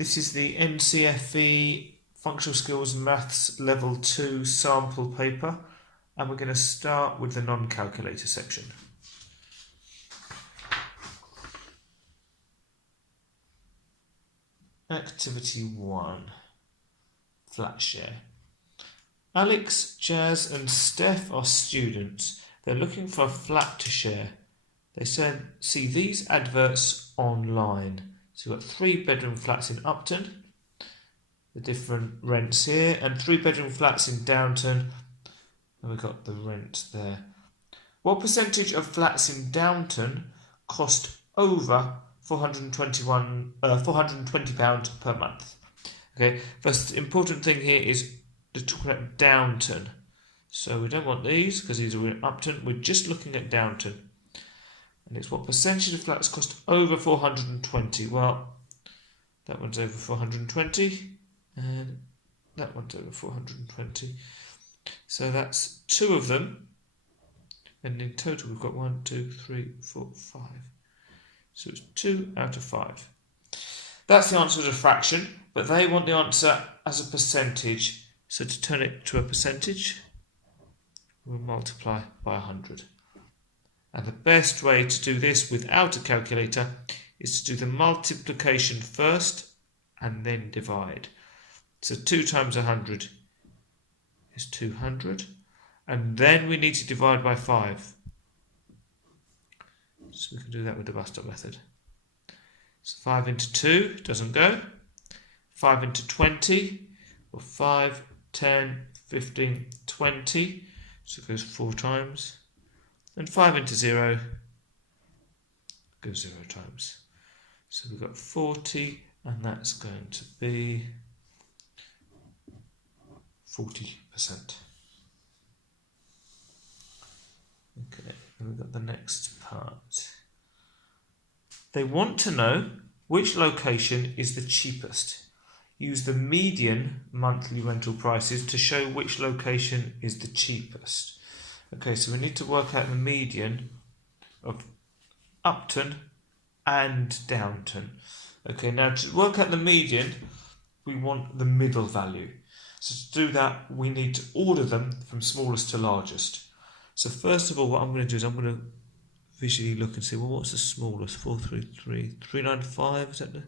This is the NCFE Functional Skills Maths Level 2 sample paper, and we're going to start with the non-calculator section. Activity 1, flat share. Alex, Jazz and Steph are students. They're looking for a flat to share. They said, see these adverts online. So we've got 3-bedroom flats in Upton, the different rents here, and 3-bedroom flats in Downton, and we've got the rent there. What percentage of flats in Downton cost over £420 per month? Okay, first important thing here is to talk about Downton. So we don't want these because these are in Upton. We're just looking at Downton. And it's what percentage of flats cost over 420. Well, that one's over 420, and that one's over 420. So that's 2 of them, and in total we've got 1, 2, 3, 4, 5. So it's 2 out of 5. That's the answer as a fraction, but they want the answer as a percentage. So to turn it to a percentage, we'll multiply by 100. And the best way to do this without a calculator is to do the multiplication first and then divide. So 2 times 100 is 200, and then we need to divide by 5. So we can do that with the bus-stop method. So 5 into 2 doesn't go. 5 into 20, or 5, 10, 15, 20, so it goes 4 times. And 5 into 0 goes 0 times. So we've got 40, and that's going to be 40%. Okay, and we've got the next part. They want to know which location is the cheapest. Use the median monthly rental prices to show which location is the cheapest. Okay, so we need to work out the median of Upton and Downton. Okay, now to work out the median, we want the middle value. So to do that, we need to order them from smallest to largest. So first of all, what I'm going to do is I'm going to visually look and see, well, what's the smallest? 433, 395, is that the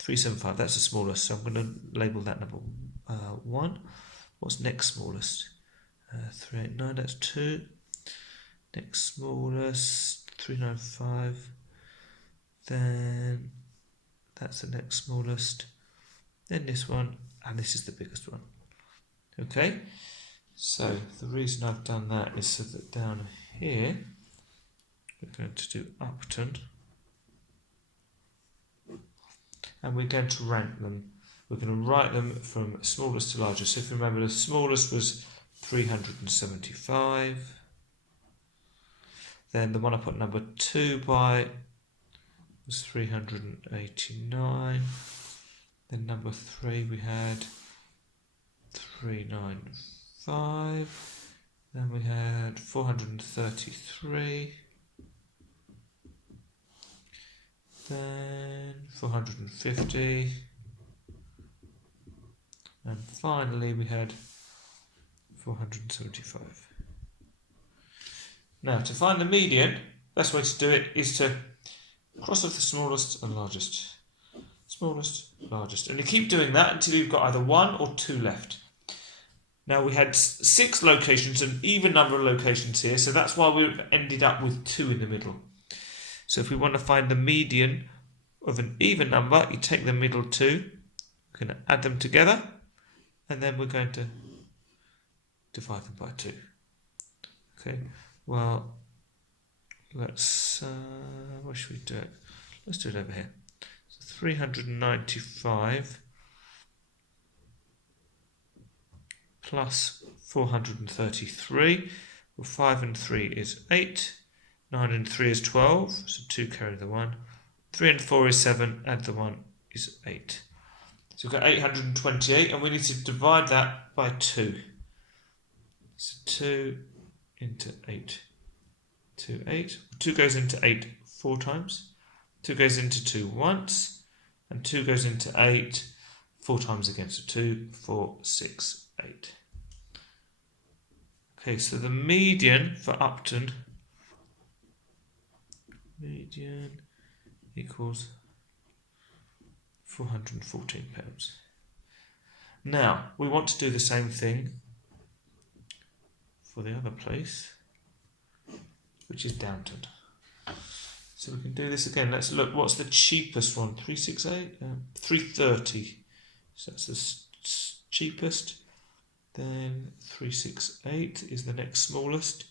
375? That's the smallest. So I'm going to label that number 1. What's next smallest? 389, that's 2. Next smallest, 395. Then that's the next smallest. Then this one, and this is the biggest one. Okay, so the reason I've done that is so that down here we're going to do Upton, and we're going to rank them. We're going to write them from smallest to largest. So if you remember, the smallest was 375. Then the one I put number 2 by was 389. Then number 3 we had 395. Then we had 433. Then 450. And finally we had 475. Now, to find the median, best way to do it is to cross off the smallest and largest. Smallest, largest. And you keep doing that until you've got either 1 or 2 left. Now, we had 6 locations, an even number of locations here, so that's why we've ended up with 2 in the middle. So if we want to find the median of an even number, you take the middle 2, we're going to add them together, and then we're going to divide them by 2. Okay, well, let's, where should we do it? Let's do it over here. So 395 plus 433, well, 5 and 3 is 8, 9 and 3 is 12, so 2 carry the 1, 3 and 4 is 7, add the 1 is 8. So we've got 828, and we need to divide that by 2. So 2 into 8. 2, 8. 2 goes into 8 4 times. 2 goes into 2 once. and 2 goes into 8, 4 times against 2, 4, 6, 8. Okay, so the median for Upton, median equals £414. Now, we want to do the same thing for the other place, which is Downton. So we can do this again. Let's look, what's the cheapest one? 368? 330. So that's the cheapest. Then 368 is the next smallest.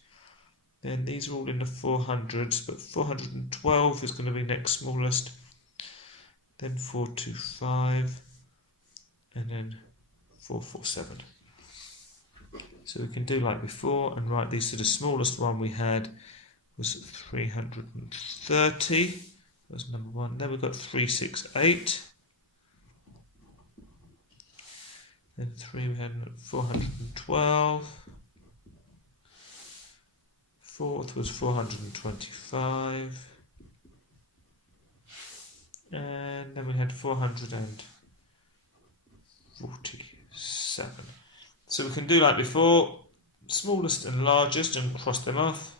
Then these are all in the 400s, but 412 is going to be next smallest. Then 425, and then 447. So we can do like before and write these. So the smallest one we had was 330. That was number 1. Then we've got 368. Then 3 we had 412. Fourth was 425. And then we had 447. So we can do like before, smallest and largest, and cross them off.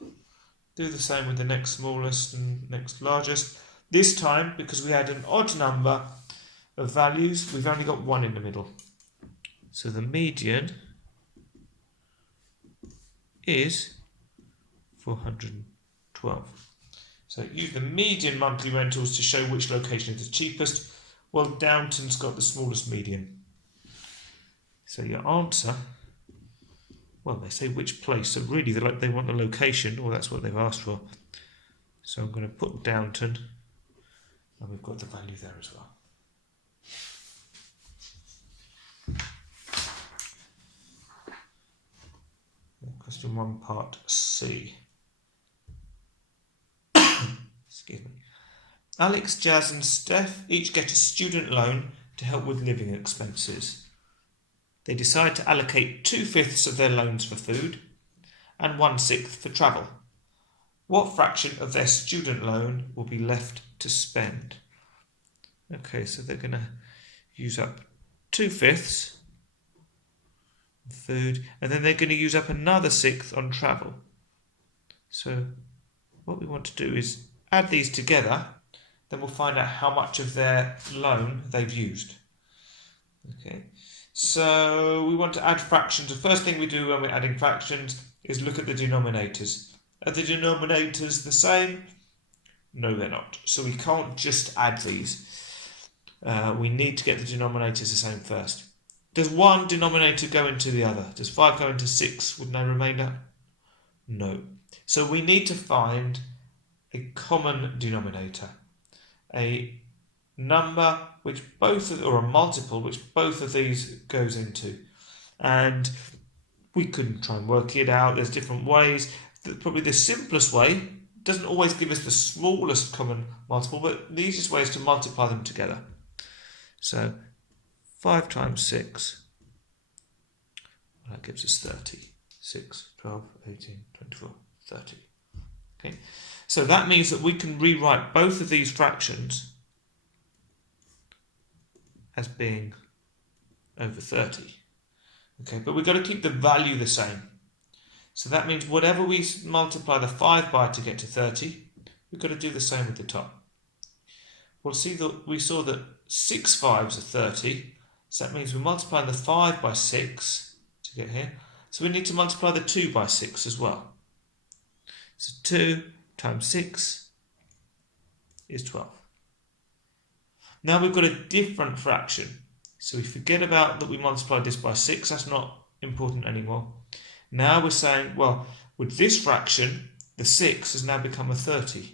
Do the same with the next smallest and next largest. This time, because we had an odd number of values, we've only got 1 in the middle. So the median is 412. So use the median monthly rentals to show which location is the cheapest. Well, Downton's got the smallest median. So your answer, well, they say which place. So really, they want the location, or that's what they've asked for. So I'm going to put Downton, and we've got the value there as well. Question 1, part C. Excuse me. Alex, Jazz and Steph each get a student loan to help with living expenses. They decide to allocate 2/5 of their loans for food and 1/6 for travel. What fraction of their student loan will be left to spend? Okay, so they're going to use up 2/5 on food, and then they're going to use up another 1/6 on travel. So what we want to do is add these together, then we'll find out how much of their loan they've used. Okay, so we want to add fractions. The first thing we do when we're adding fractions is look at the denominators. Are the denominators the same? No, they're not. So we can't just add these. We need to get the denominators the same first. Does one denominator go into the other? Does 5 go into 6 with no remainder? No. So we need to find a common denominator, a number which or a multiple which both of these goes into. And we can try and work it out. There's different ways. Probably the simplest way doesn't always give us the smallest common multiple, but the easiest way is to multiply them together. So 5 times 6, that gives us 30. 6, 12, 18, 24, 30. Okay, so that means that we can rewrite both of these fractions as being over 30. Okay, but we've got to keep the value the same. So that means whatever we multiply the 5 by to get to 30, we've got to do the same with the top. We'll see that we saw that 6 5s are 30, so that means we're multiplying the 5 by 6 to get here. So we need to multiply the 2 by 6 as well. So 2 times 6 is 12. Now we've got a different fraction. So we forget about that we multiplied this by 6, that's not important anymore. Now we're saying, well, with this fraction, the 6 has now become a 30.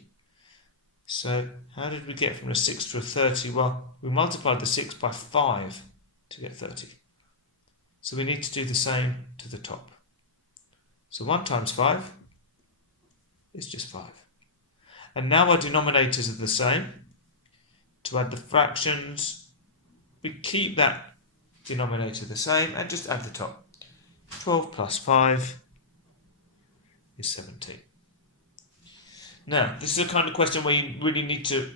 So how did we get from a 6 to a 30? Well, we multiplied the 6 by 5 to get 30. So we need to do the same to the top. So 1 times 5 is just 5. And now our denominators are the same. To add the fractions, we keep that denominator the same and just add the top. 12 plus 5 is 17. Now, this is a kind of question where you really need to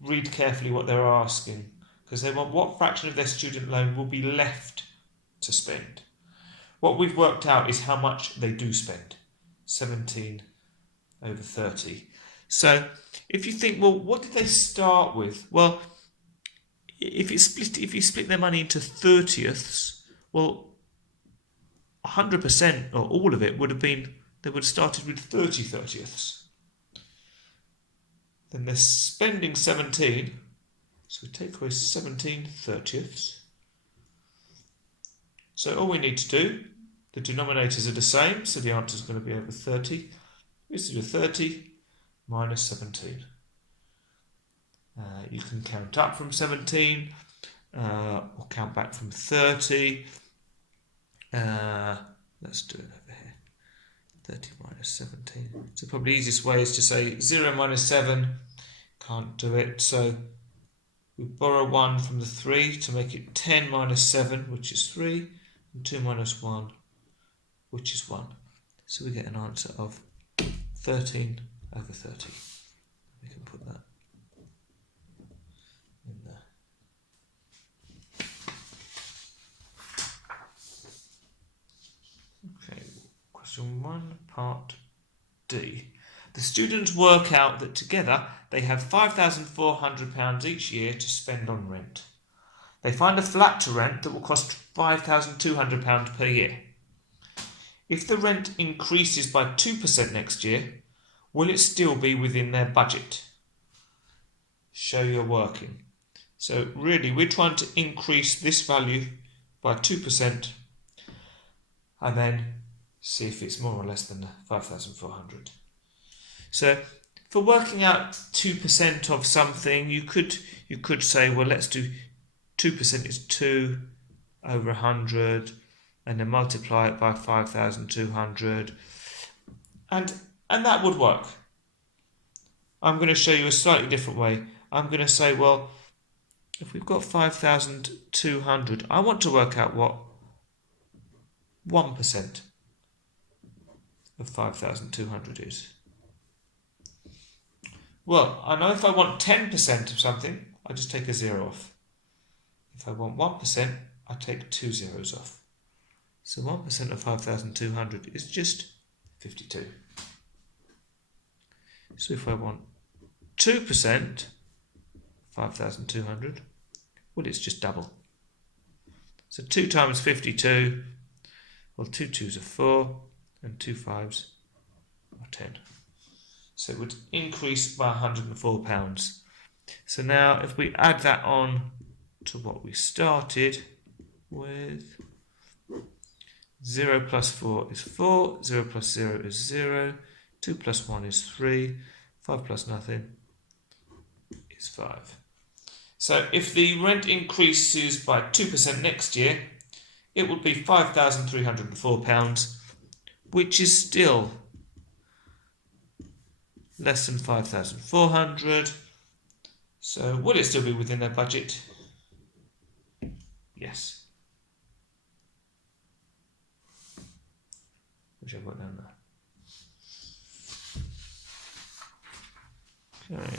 read carefully what they're asking. because they want what fraction of their student loan will be left to spend. What we've worked out is how much they do spend, 17 over 30. So if you think, well, what did they start with? Well, if you split their money into 30ths, well, 100% or all of it would have been, they would have started with 30 30ths. Then they're spending 17, so we take away 17 30ths. So all we need to do, the denominators are the same, so the answer is going to be over 30. We used to do 30 minus 17. You can count up from 17 or count back from 30. Let's do it over here. 30 minus 17. So probably the easiest way is to say 0 minus 7. Can't do it. So we borrow 1 from the 3 to make it 10 minus 7, which is 3, and 2 minus 1, which is 1. So we get an answer of 13 over 30. We can put that in there. Okay, question 1, part D. The students work out that together they have £5,400 each year to spend on rent. They find a flat to rent that will cost £5,200 per year. If the rent increases by 2% next year, will it still be within their budget? Show you're working. So really we're trying to increase this value by 2% and then see if it's more or less than the 5,400. So for working out 2% of something, you could say, well, let's do 2% is 2 over 100, and then multiply it by 5,200, and that would work. I'm going to show you a slightly different way. I'm going to say, well, if we've got 5,200, I want to work out what 1% of 5,200 is. Well, I know if I want 10% of something, I just take a 0 off. If I want 1%, I take 2 zeros off. So 1% of 5,200 is just 52. So if I want 2%, 5,200, well, it's just double. So 2 times 52, well, 2 2s are 4, and 2 5s are 10. So it would increase by £104. So now if we add that on to what we started with, 0 plus 4 is 4, 0 plus 0 is 0, 2 plus 1 is 3, 5 plus nothing is 5. So if the rent increases by 2% next year, it would be £5,304, which is still less than 5,400. So will it still be within their budget? Yes. Which I've got down there. Okay,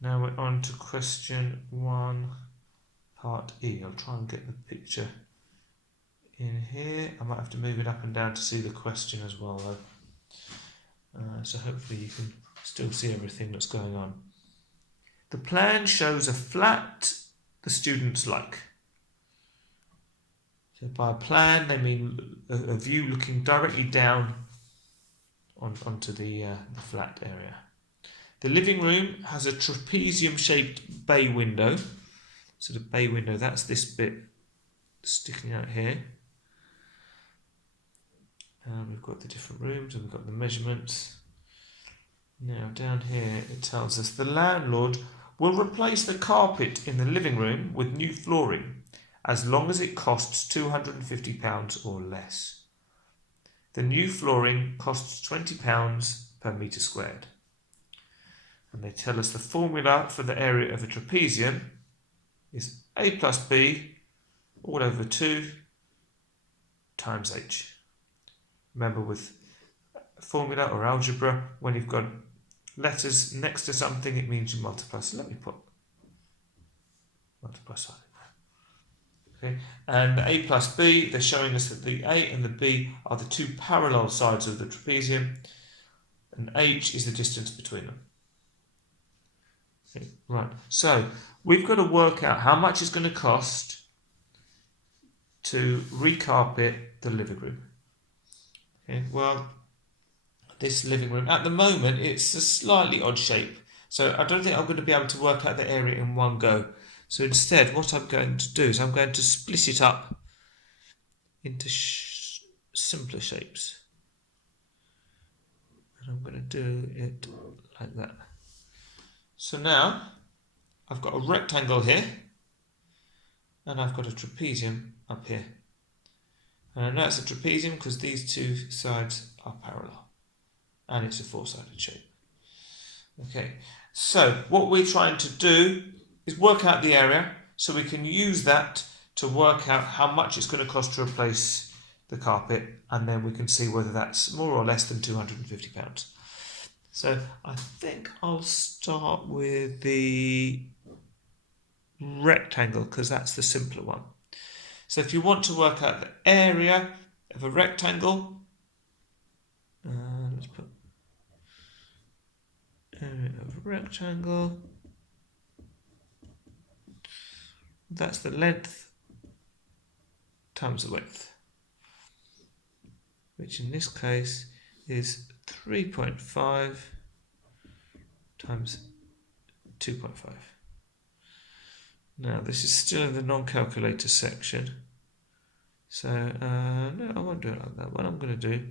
now we're on to question 1, part E. I'll try and get the picture in here. I might have to move it up and down to see the question as well, though. So hopefully you can still see everything that's going on. The plan shows a flat the students like. So by a plan, they mean a view looking directly down onto the flat area. The living room has a trapezium-shaped bay window. So the bay window, that's this bit sticking out here. And we've got the different rooms and we've got the measurements. Now down here it tells us the landlord will replace the carpet in the living room with new flooring as long as it costs £250 or less. The new flooring costs £20 per metre squared. And they tell us the formula for the area of a trapezium is a plus b all over 2 times h. Remember, with formula or algebra, when you've got letters next to something, it means you multiply. So let me put multiply side. Okay, and A plus B, they're showing us that the A and the B are the two parallel sides of the trapezium, and H is the distance between them. Okay, right, so we've got to work out how much it's going to cost to recarpet the living room. Okay, well, this living room, at the moment, it's a slightly odd shape, so I don't think I'm going to be able to work out the area in one go. So instead, what I'm going to do is I'm going to split it up into simpler shapes. And I'm going to do it like that. So now, I've got a rectangle here, and I've got a trapezium up here. And I know it's a trapezium because these two sides are parallel, and it's a four-sided shape. Okay, so what we're trying to do is work out the area so we can use that to work out how much it's going to cost to replace the carpet, and then we can see whether that's more or less than £250. So I think I'll start with the rectangle because that's the simpler one. So if you want to work out the area of a rectangle, let's put area of a rectangle. That's the length times the width, which in this case is 3.5 times 2.5. Now this is still in the non-calculator section, so no, I won't do it like that. What I'm going to do,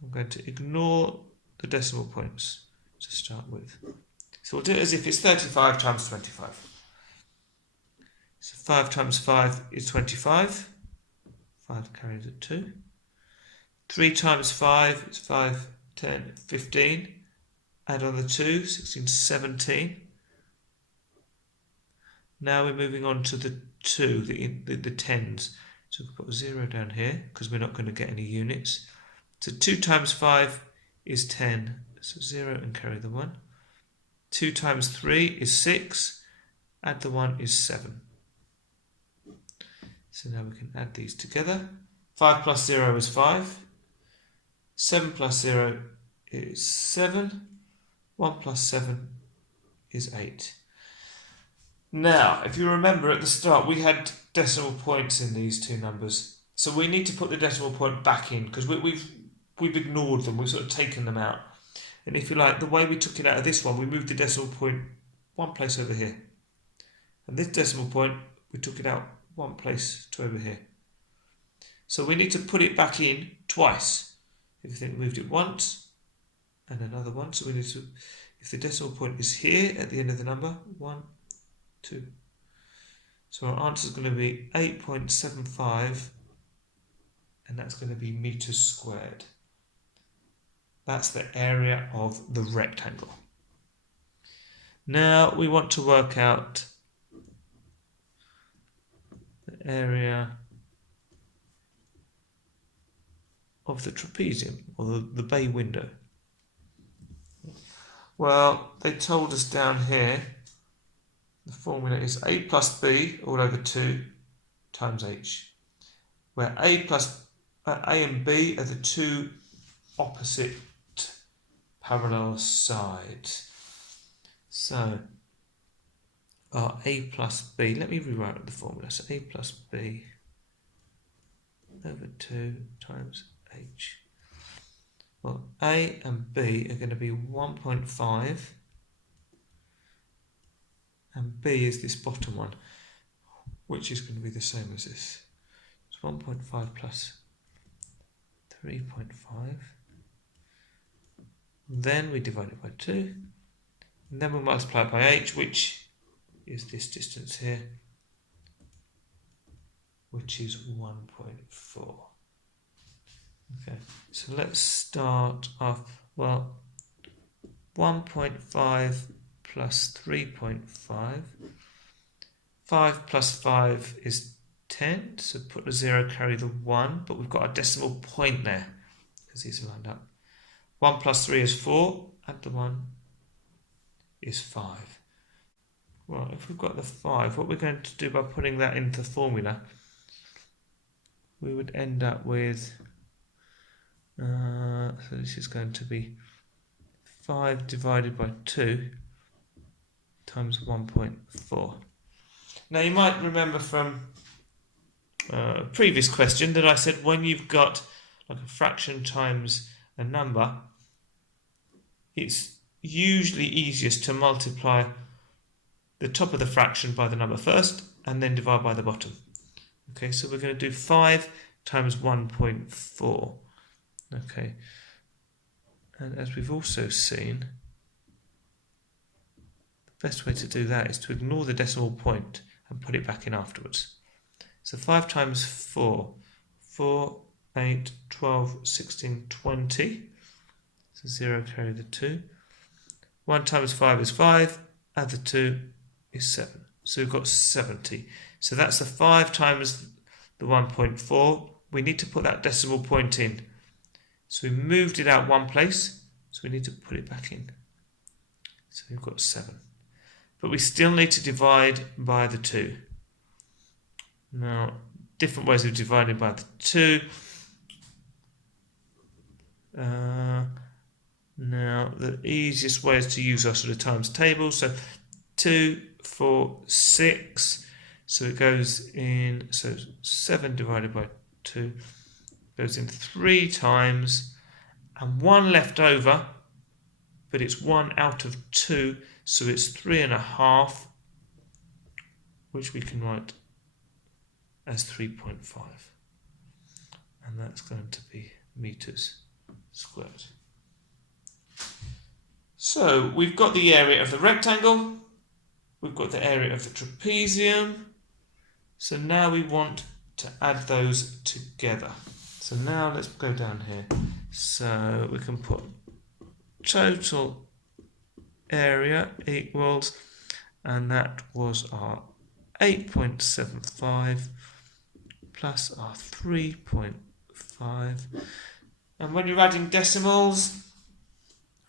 I'm going to ignore the decimal points to start with. So we'll do it as if it's 35 times 25. So 5 times 5 is 25. 5 carries at 2. 3 times 5 is 5, 10, 15. Add on the 2, 16, 17. Now we're moving on to the 2, the tens. So we'll put a 0 down here because we're not going to get any units. So 2 times 5 is 10. So 0 and carry the 1. 2 times 3 is 6. Add the 1 is 7. So now we can add these together. 5 plus 0 is 5. 7 plus 0 is 7. 1 plus 7 is 8. Now, if you remember at the start, we had decimal points in these two numbers. So we need to put the decimal point back in because we've ignored them. We've sort of taken them out. And if you like, the way we took it out of this one, we moved the decimal point one place over here. And this decimal point, we took it out one place to over here. So we need to put it back in twice. If you think we moved it once and another one, so we need to, if the decimal point is here at the end of the number, 1, 2. So our answer is going to be 8.75, and that's going to be meters squared. That's the area of the rectangle. Now we want to work out the area of the trapezium, or the bay window. Well, they told us down here the formula is A plus B all over 2 times H, where A and B are the two opposite parallel sides. So our A plus B, let me rewrite the formula. So A plus B over 2 times H. Well, A and B are going to be 1.5, and B is this bottom one, which is going to be the same as this. It's 1.5 plus 3.5. Then we divide it by 2, and then we multiply it by H, which is this distance here, which is 1.4. Okay, so let's start off, well, 1.5 plus 3.5. 5 plus 5 is 10, so put the 0, carry the 1, but we've got a decimal point there, because these are lined up. 1 plus 3 is 4, add the 1 is 5. Well, if we've got the 5, what we're going to do by putting that into the formula we would end up with, so this is going to be 5 divided by 2 times 1.4. Now you might remember from a previous question that I said when you've got like a fraction times a number, it's usually easiest to multiply the top of the fraction by the number first and then divide by the bottom. Okay, so we're going to do 5 times 1.4. Okay, and as we've also seen, the best way to do that is to ignore the decimal point and put it back in afterwards. So 5 times 4, 4, 8, 12, 16, 20. So 0 carry the 2. 1 times 5 is 5, add the 2 is 7. So we've got 70. So that's the 5 times the 1.4. We need to put that decimal point in. So we moved it out one place, so we need to put it back in. So we've got 7. But we still need to divide by the 2. Now, different ways of dividing by the 2. Now, the easiest way is to use our sort of times table. So 2, 4, 6. So it goes in, so 7 divided by 2 goes in 3 times, and 1 left over, but it's 1 out of 2, so it's 3.5, which we can write as 3.5. And that's going to be meters squared. So we've got the area of the rectangle, we've got the area of the trapezium, so now we want to add those together. So now let's go down here. So we can put total area equals, and that was our 8.75 plus our 3.5. And when you're adding decimals,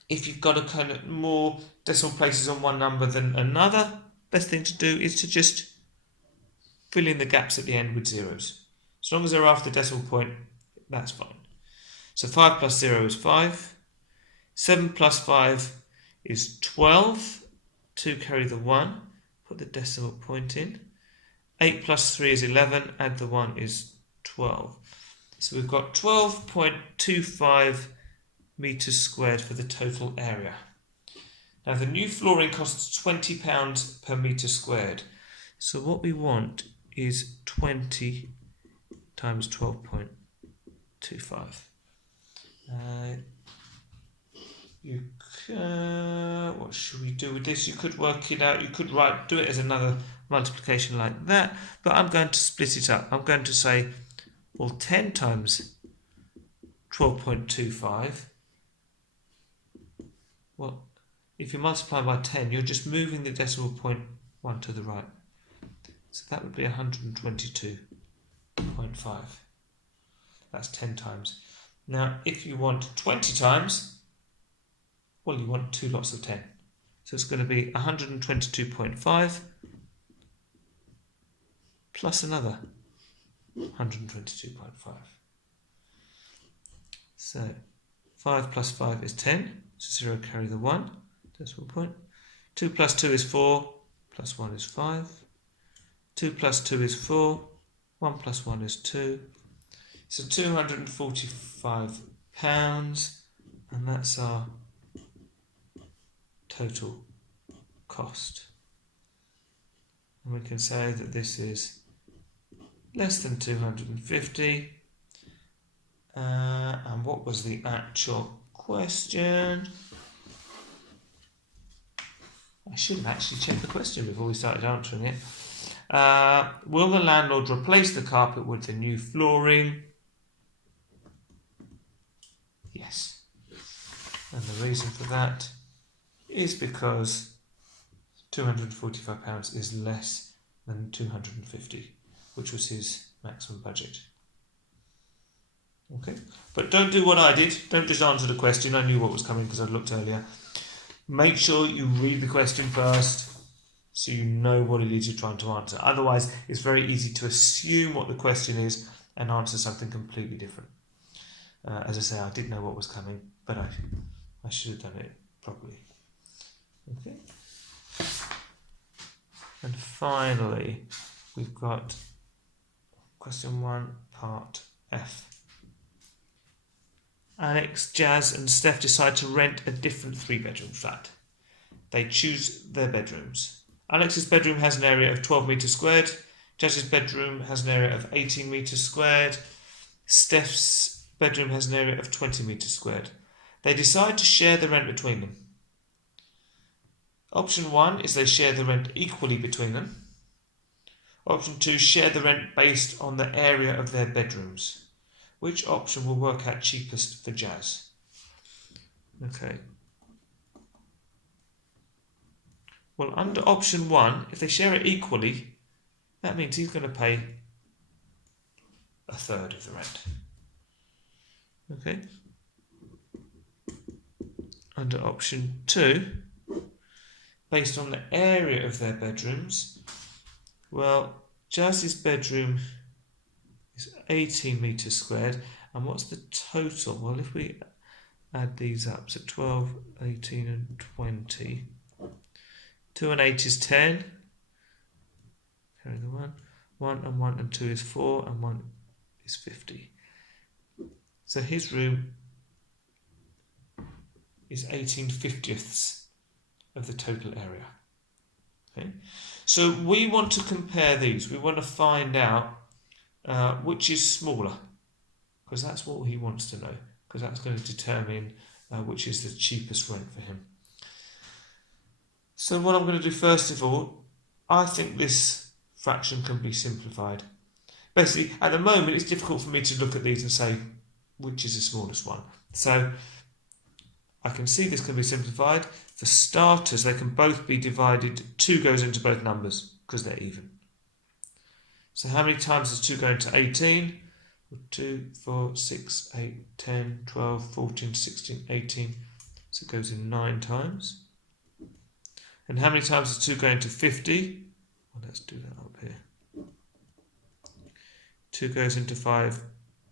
if you've got a kind of more decimal places on one number than another, best thing to do is to just fill in the gaps at the end with zeros. As long as they're after the decimal point, that's fine. So 5 plus 0 is 5. 7 plus 5 is 12. 2 carry the 1. Put the decimal point in. 8 plus 3 is 11. Add the 1 is 12. So we've got 12.25 meters squared for the total area. Now the new flooring costs £20 per meter squared. So what we want is 20 times 12.25. What should we do with this? You could work it out. You could do it as another multiplication like that, but I'm going to split it up. I'm going to say, well, 10 times 12.25. Well, if you multiply by 10, you're just moving the decimal point 1 to the right. So that would be 122.5. That's 10 times. Now, if you want 20 times, well, you want 2 lots of 10. So it's going to be 122.5 plus another 122.5. So 5 plus 5 is 10. So 0 carry the 1, decimal point. 2 plus 2 is 4, plus 1 is 5. 2 plus 2 is 4, 1 plus 1 is 2. So £245, and that's our total cost. And we can say that this is less than 250. And what was the actual question? I shouldn't actually check the question before we started answering it. Will the landlord replace the carpet with the new flooring? Yes. And the reason for that is because £245 is less than 250, which was his maximum budget. Okay, but don't do what I did. Don't just answer the question. I knew what was coming because I looked earlier. Make sure you read the question first so you know what it is you're trying to answer. Otherwise, it's very easy to assume what the question is and answer something completely different. As I say, I did know what was coming, but I should have done it properly. Okay. And finally, we've got question 1, part F. Alex, Jazz and Steph decide to rent a different 3-bedroom flat. They choose their bedrooms. Alex's bedroom has an area of 12 metres squared. Jazz's bedroom has an area of 18 metres squared. Steph's bedroom has an area of 20 metres squared. They decide to share the rent between them. Option 1 is they share the rent equally between them. Option 2, share the rent based on the area of their bedrooms. Which option will work out cheapest for Jazz? Okay. Well, under option 1, if they share it equally, that means he's going to pay a third of the rent. Okay. Under option 2, based on the area of their bedrooms, well, Jazz's bedroom is 18 metres squared, and what's the total? Well, if we add these up, so 12, 18 and 20, 2 and 8 is 10, carry the 1, 1 and 1 and 2 is 4, and 1 is 50. So his room is 18/50ths of the total area. Okay, so we want to compare these. We want to find out which is smaller, because that's what he wants to know, because that's going to determine which is the cheapest rent for him. So what I'm going to do first of all, I think this fraction can be simplified. Basically, at the moment, it's difficult for me to look at these and say which is the smallest one. So I can see this can be simplified. For starters, they can both be divided. 2 goes into both numbers because they're even. So how many times does 2 go into 18? 2, 4, 6, 8, 10, 12, 14, 16, 18. So it goes in 9 times. And how many times does 2 go into 50? Well, let's do that up here. 2 goes into 5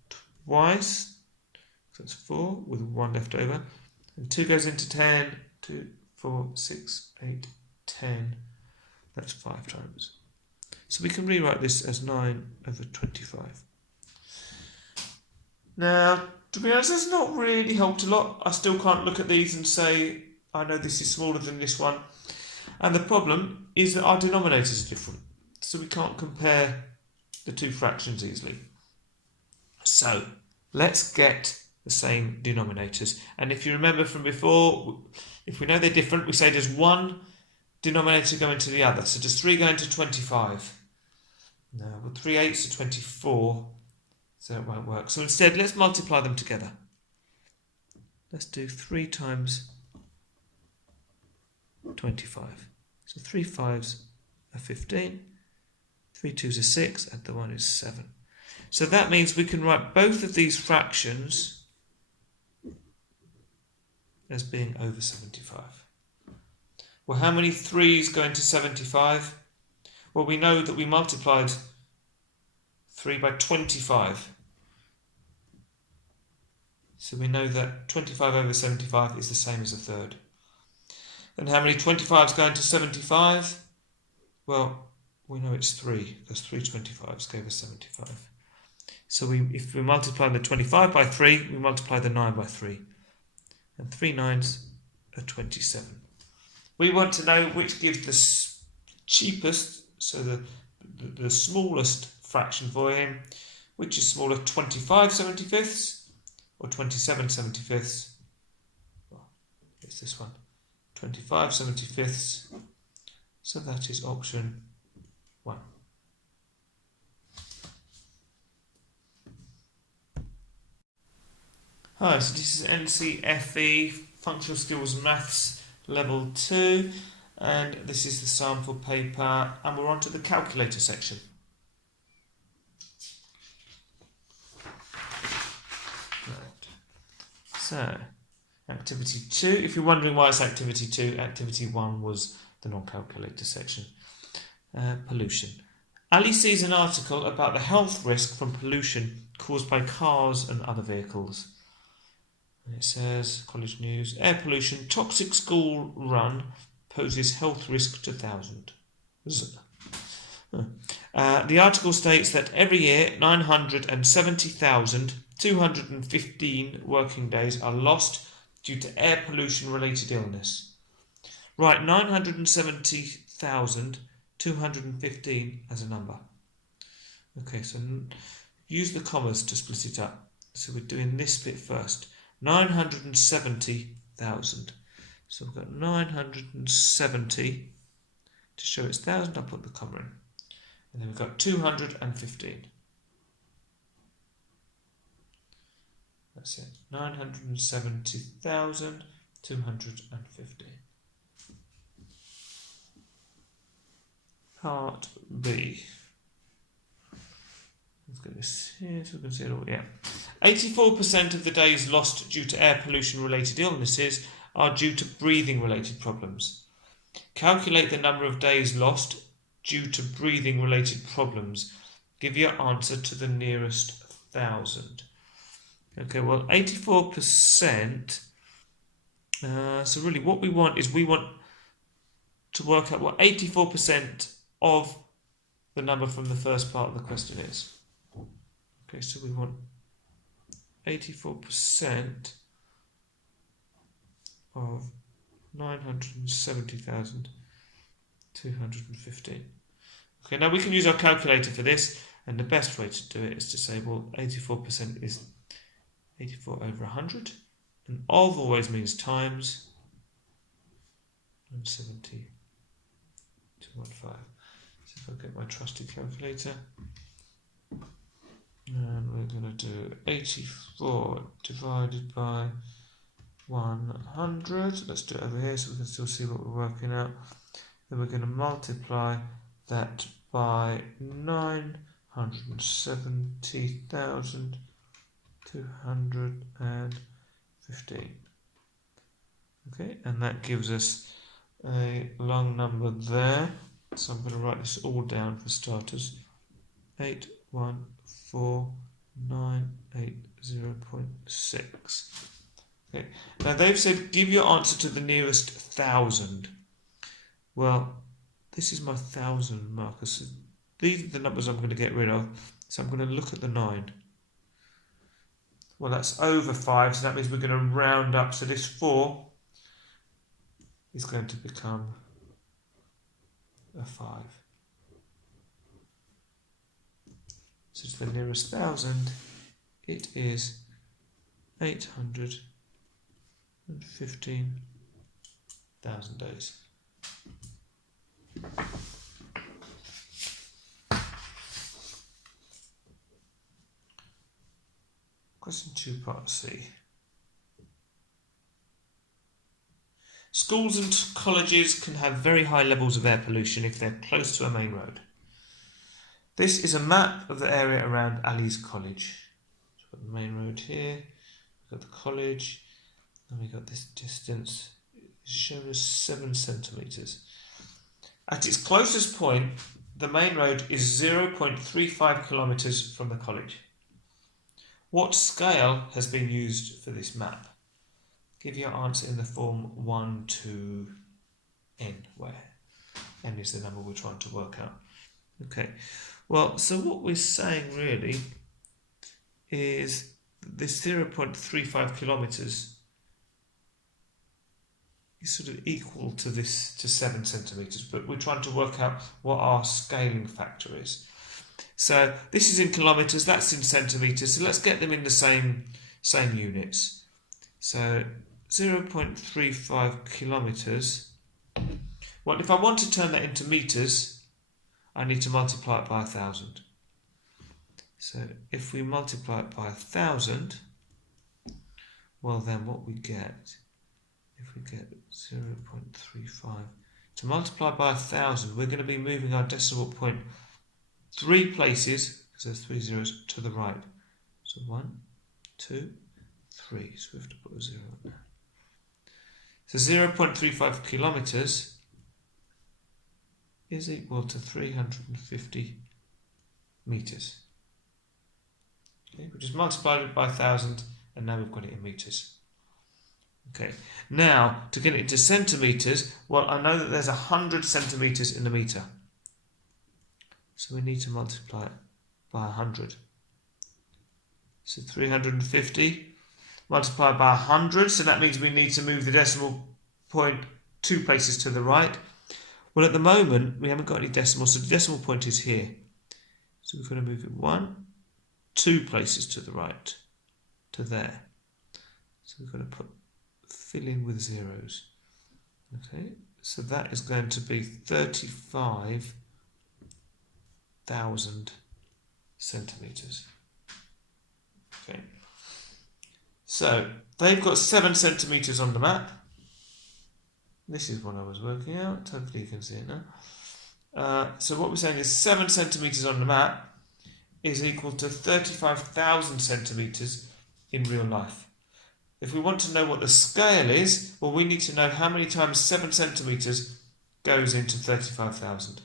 twice. So that's 4 with 1 left over. And 2 goes into 10. 2, 4, 6, 8, 10. That's 5 times. So we can rewrite this as 9 over 25. Now, to be honest, that's not really helped a lot. I still can't look at these and say, I know this is smaller than this one. And the problem is that our denominators are different. So we can't compare the 2 fractions easily. So let's get the same denominators. And if you remember from before, if we know they're different, we say does one denominator go into the other? So does 3 go into 25? No, well 3 8s are 24, so it won't work. So instead, let's multiply them together. Let's do 3 times 25. So 3 5s are 15, 3 2s are 6, and the 1 is 7. So that means we can write both of these fractions as being over 75. Well, how many 3's go into 75? Well, we know that we multiplied 3 by 25. So we know that 25 over 75 is the same as a third. And how many 25's go into 75? Well, we know it's 3, because 3 25's gave us 75. So if we multiply the 25 by 3, we multiply the 9 by 3. And 3 9s are 27. We want to know which gives the cheapest, so the smallest fraction for him. Which is smaller, 25 75ths or 27 75ths? Well, it's this one, 25 75ths. So that is option 1. Hi, so this is NCFE Functional Skills Maths Level 2, and this is the sample paper, and we're on to the calculator section. Right. So, activity 2. If you're wondering why it's activity 2, activity 1 was the non-calculator section. Pollution. Ali sees an article about the health risk from pollution caused by cars and other vehicles. And it says, College News, air pollution, toxic school run poses health risk to thousands. The article states that every year 970,215 working days are lost due to air pollution related illness. Write 970,215 as a number. Okay, so use the commas to split it up. So we're doing this bit first. 970,000. So we've got 970 to show it's 1,000. I'll put the comma in. And then we've got 215. That's it. 970,215. Part B. Let's get this here so we can see it all. Yeah. 84% of the days lost due to air pollution related illnesses are due to breathing related problems. Calculate the number of days lost due to breathing related problems. Give your answer to the nearest 1,000. Okay, well, 84%. So really what we want is to work out what 84% of the number from the first part of the question is. Okay, so we want 84% of 970,215. Okay, now we can use our calculator for this, and the best way to do it is to say, well, 84% is 84 over 100, and of always means times 970 to 15. So if I get my trusty calculator, and we're going to do 84 divided by 100. Let's do it over here so we can still see what we're working out. Then we're going to multiply that by 970,215. Okay, and that gives us a long number there. So I'm going to write this all down for starters. 814,980.6. Okay. Now they've said give your answer to the nearest 1,000. Well, this is my 1,000 marker. So these are the numbers I'm going to get rid of. So I'm going to look at the 9. Well, that's over 5, so that means we're going to round up. So this 4 is going to become a 5. So to the nearest 1,000, it is 815,000 days. Question 2, part C. Schools and colleges can have very high levels of air pollution if they're close to a main road. This is a map of the area around Ali's college. So we've got the main road here, we've got the college, and we've got this distance. It's shown as 7 centimetres. At its closest point, the main road is 0.35 kilometres from the college. What scale has been used for this map? Give your answer in the form 1 to n, where n is the number we're trying to work out. Okay, well, so what we're saying really is this 0.35 kilometres is sort of equal to this, to 7 centimetres, but we're trying to work out what our scaling factor is. So this is in kilometres, that's in centimetres, so let's get them in the same units. So 0.35 kilometres, well, if I want to turn that into metres, I need to multiply it by 1,000. So if we multiply it by 1,000, well then what we get, if we get 0.35, to multiply by 1,000, we're going to be moving our decimal point 3 places, because there's 3 zeros, to the right. So 1, 2, 3, so we have to put a 0 in there. So 0.35 kilometres is equal to 350 metres. Okay, we just multiplied it by 1,000 and now we've got it in metres. Okay, now to get it into centimetres, well, I know that there's 100 centimetres in a metre. So we need to multiply it by 100. So 350 multiplied by 100, so that means we need to move the decimal point 2 places to the right. Well, at the moment, we haven't got any decimals, so the decimal point is here. So we've got to move it 1, 2 places to the right, to there. So we've got to fill in with zeros. Okay, so that is going to be 35,000 centimetres. Okay, so they've got 7 centimetres on the map. This is what I was working out. Hopefully you can see it now. So what we're saying is 7 centimetres on the map is equal to 35,000 centimetres in real life. If we want to know what the scale is, well, we need to know how many times 7 centimetres goes into 35,000.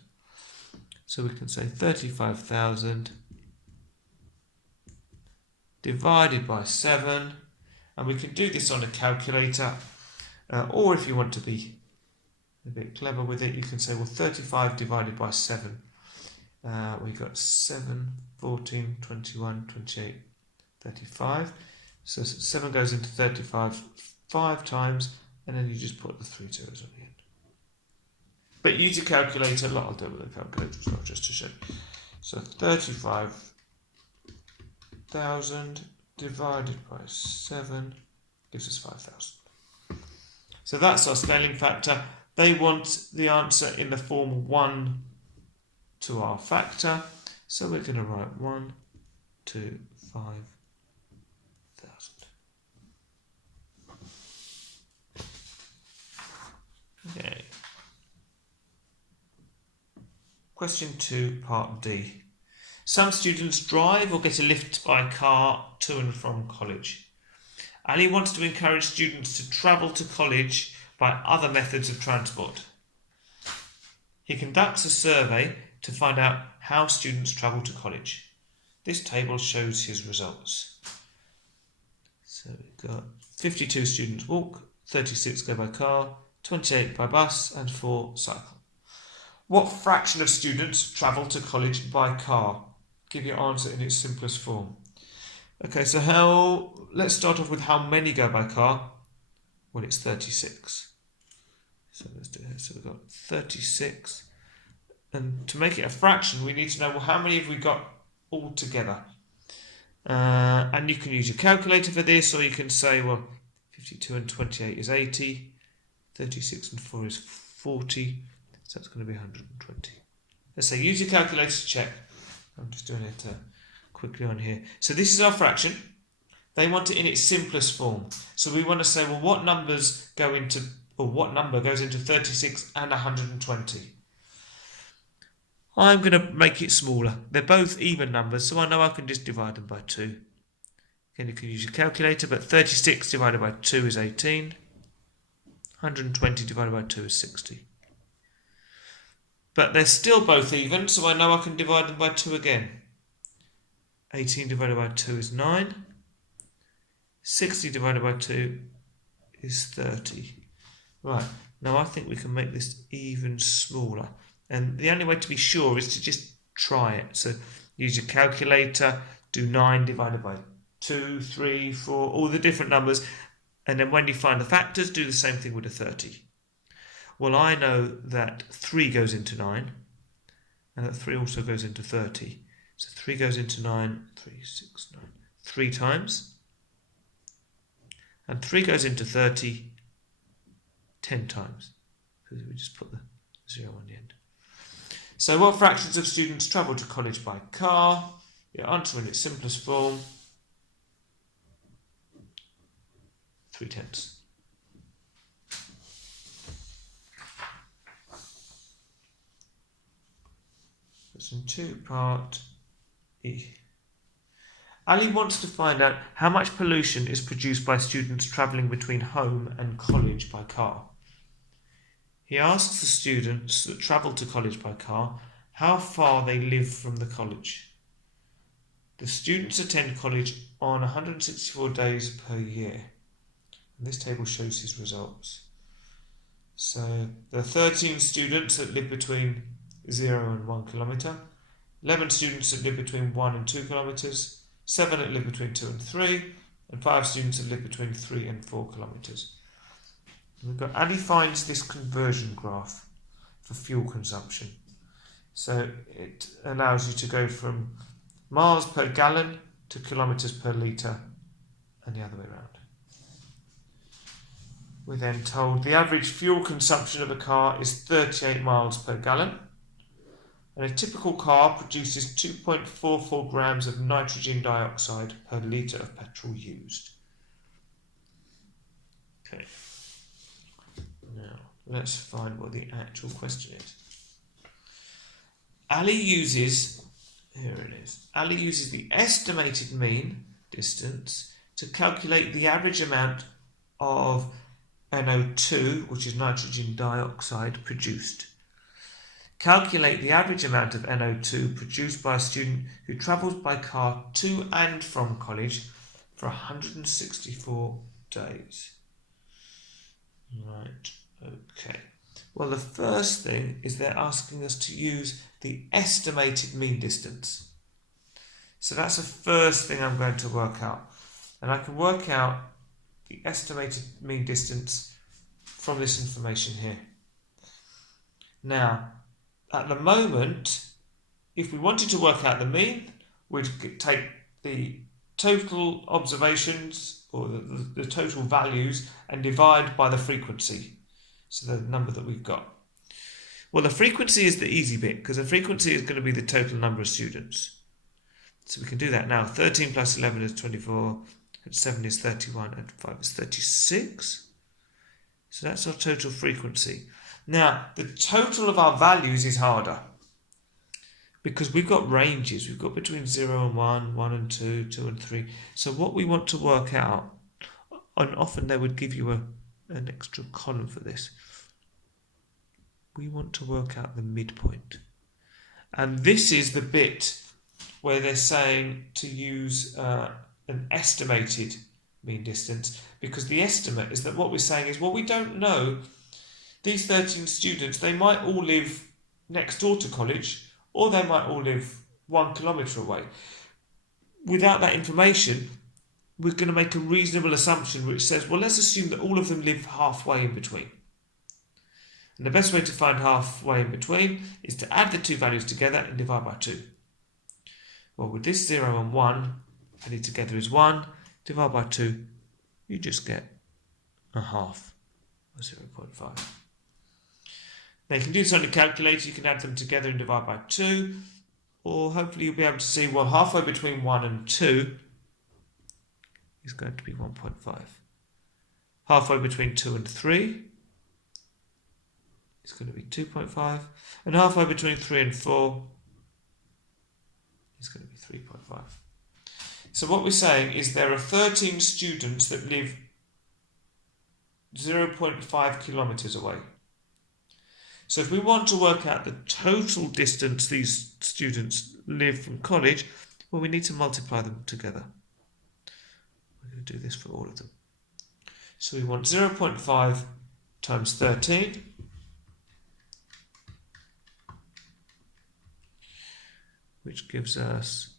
So we can say 35,000 divided by 7, and we can do this on a calculator, or if you want to be a bit clever with it, you can say, well, 35 divided by 7. We've got 7, 14, 21, 28, 35. So 7 goes into 35 5 times, and then you just put the 3 zeros on the end. But use a calculator. I'll do it with a calculator as well, just to show. So 35,000 divided by 7 gives us 5,000. So that's our scaling factor. They want the answer in the form 1 to our factor. So we're going to write 1 to 5,000. Okay. Question 2, part D. Some students drive or get a lift by car to and from college. Ali wants to encourage students to travel to college by other methods of transport. He conducts a survey to find out how students travel to college. This table shows his results. So we've got 52 students walk, 36 go by car, 28 by bus, and 4 cycle. What fraction of students travel to college by car? Give your answer in its simplest form. Okay, so let's start off with how many go by car. Well, it's 36. So let's do it. So we've got 36. And to make it a fraction, we need to know, well, how many have we got all together? And you can use your calculator for this, or you can say, well, 52 and 28 is 80. 36 and 4 is 40. So that's going to be 120. Let's say use your calculator to check. I'm just doing it quickly on here. So this is our fraction. They want it in its simplest form. So we want to say, well, what number goes into 36 and 120? I'm going to make it smaller. They're both even numbers, so I know I can just divide them by 2. Again, you can use your calculator, but 36 divided by 2 is 18. 120 divided by 2 is 60. But they're still both even, so I know I can divide them by 2 again. 18 divided by 2 is 9. 60 divided by 2 is 30. Right, now I think we can make this even smaller. And the only way to be sure is to just try it. So use your calculator, do 9 divided by 2, 3, 4, all the different numbers. And then when you find the factors, do the same thing with a 30. Well, I know that 3 goes into 9, and that 3 also goes into 30. So 3 goes into 9, 3, 6, 9, 3 times. And 3 goes into 30, 10 times. So we just put the 0 on the end. So what fractions of students travel to college by car? Your answer in its simplest form, 3/10. Question 2, part E. Ali wants to find out how much pollution is produced by students travelling between home and college by car. He asks the students that travel to college by car how far they live from the college. The students attend college on 164 days per year. And this table shows his results. So there are 13 students that live between 0 and 1 kilometre, 11 students that live between 1 and 2 kilometres, 7 that live between 2 and 3, and 5 students that live between 3 and 4 kilometres. And he finds this conversion graph for fuel consumption. So it allows you to go from miles per gallon to kilometres per litre and the other way around. We're then told the average fuel consumption of a car is 38 miles per gallon, and a typical car produces 2.44 grams of nitrogen dioxide per litre of petrol used. Okay. Now, let's find what the actual question is. Ali uses the estimated mean distance to calculate the average amount of NO2, which is nitrogen dioxide, produced. Calculate the average amount of NO2 produced by a student who travels by car to and from college for 164 days. Right, okay. Well, the first thing is they're asking us to use the estimated mean distance. So that's the first thing I'm going to work out. And I can work out the estimated mean distance from this information here. Now, at the moment, if we wanted to work out the mean, we'd take the total observations or the total values and divide by the frequency. So the number that we've got. Well, the frequency is the easy bit because the frequency is going to be the total number of students. So we can do that now. 13 plus 11 is 24, and 7 is 31, and 5 is 36. So that's our total frequency. Now, the total of our values is harder because we've got ranges. We've got between 0 and 1, 1 and 2, 2 and 3. So what we want to work out, and often they would give you an extra column for this. We want to work out the midpoint. And this is the bit where they're saying to use an estimated mean distance, because the estimate is that what we're saying is, well, we don't know. These 13 students, they might all live next door to college, or they might all live 1 kilometre away. Without that information, we're going to make a reasonable assumption which says, well, let's assume that all of them live halfway in between. And the best way to find halfway in between is to add the two values together and divide by 2. Well, with this 0 and 1 added together is 1, divide by 2, you just get a half, or 0.5. Now you can do this on your calculator, you can add them together and divide by 2, or hopefully you'll be able to see, well, halfway between 1 and 2 is going to be 1.5. Halfway between 2 and 3 is going to be 2.5. And halfway between 3 and 4 is going to be 3.5. So what we're saying is there are 13 students that live 0.5 kilometres away. So if we want to work out the total distance these students live from college, well, we need to multiply them together. We're going to do this for all of them. So we want 0.5 times 13, which gives us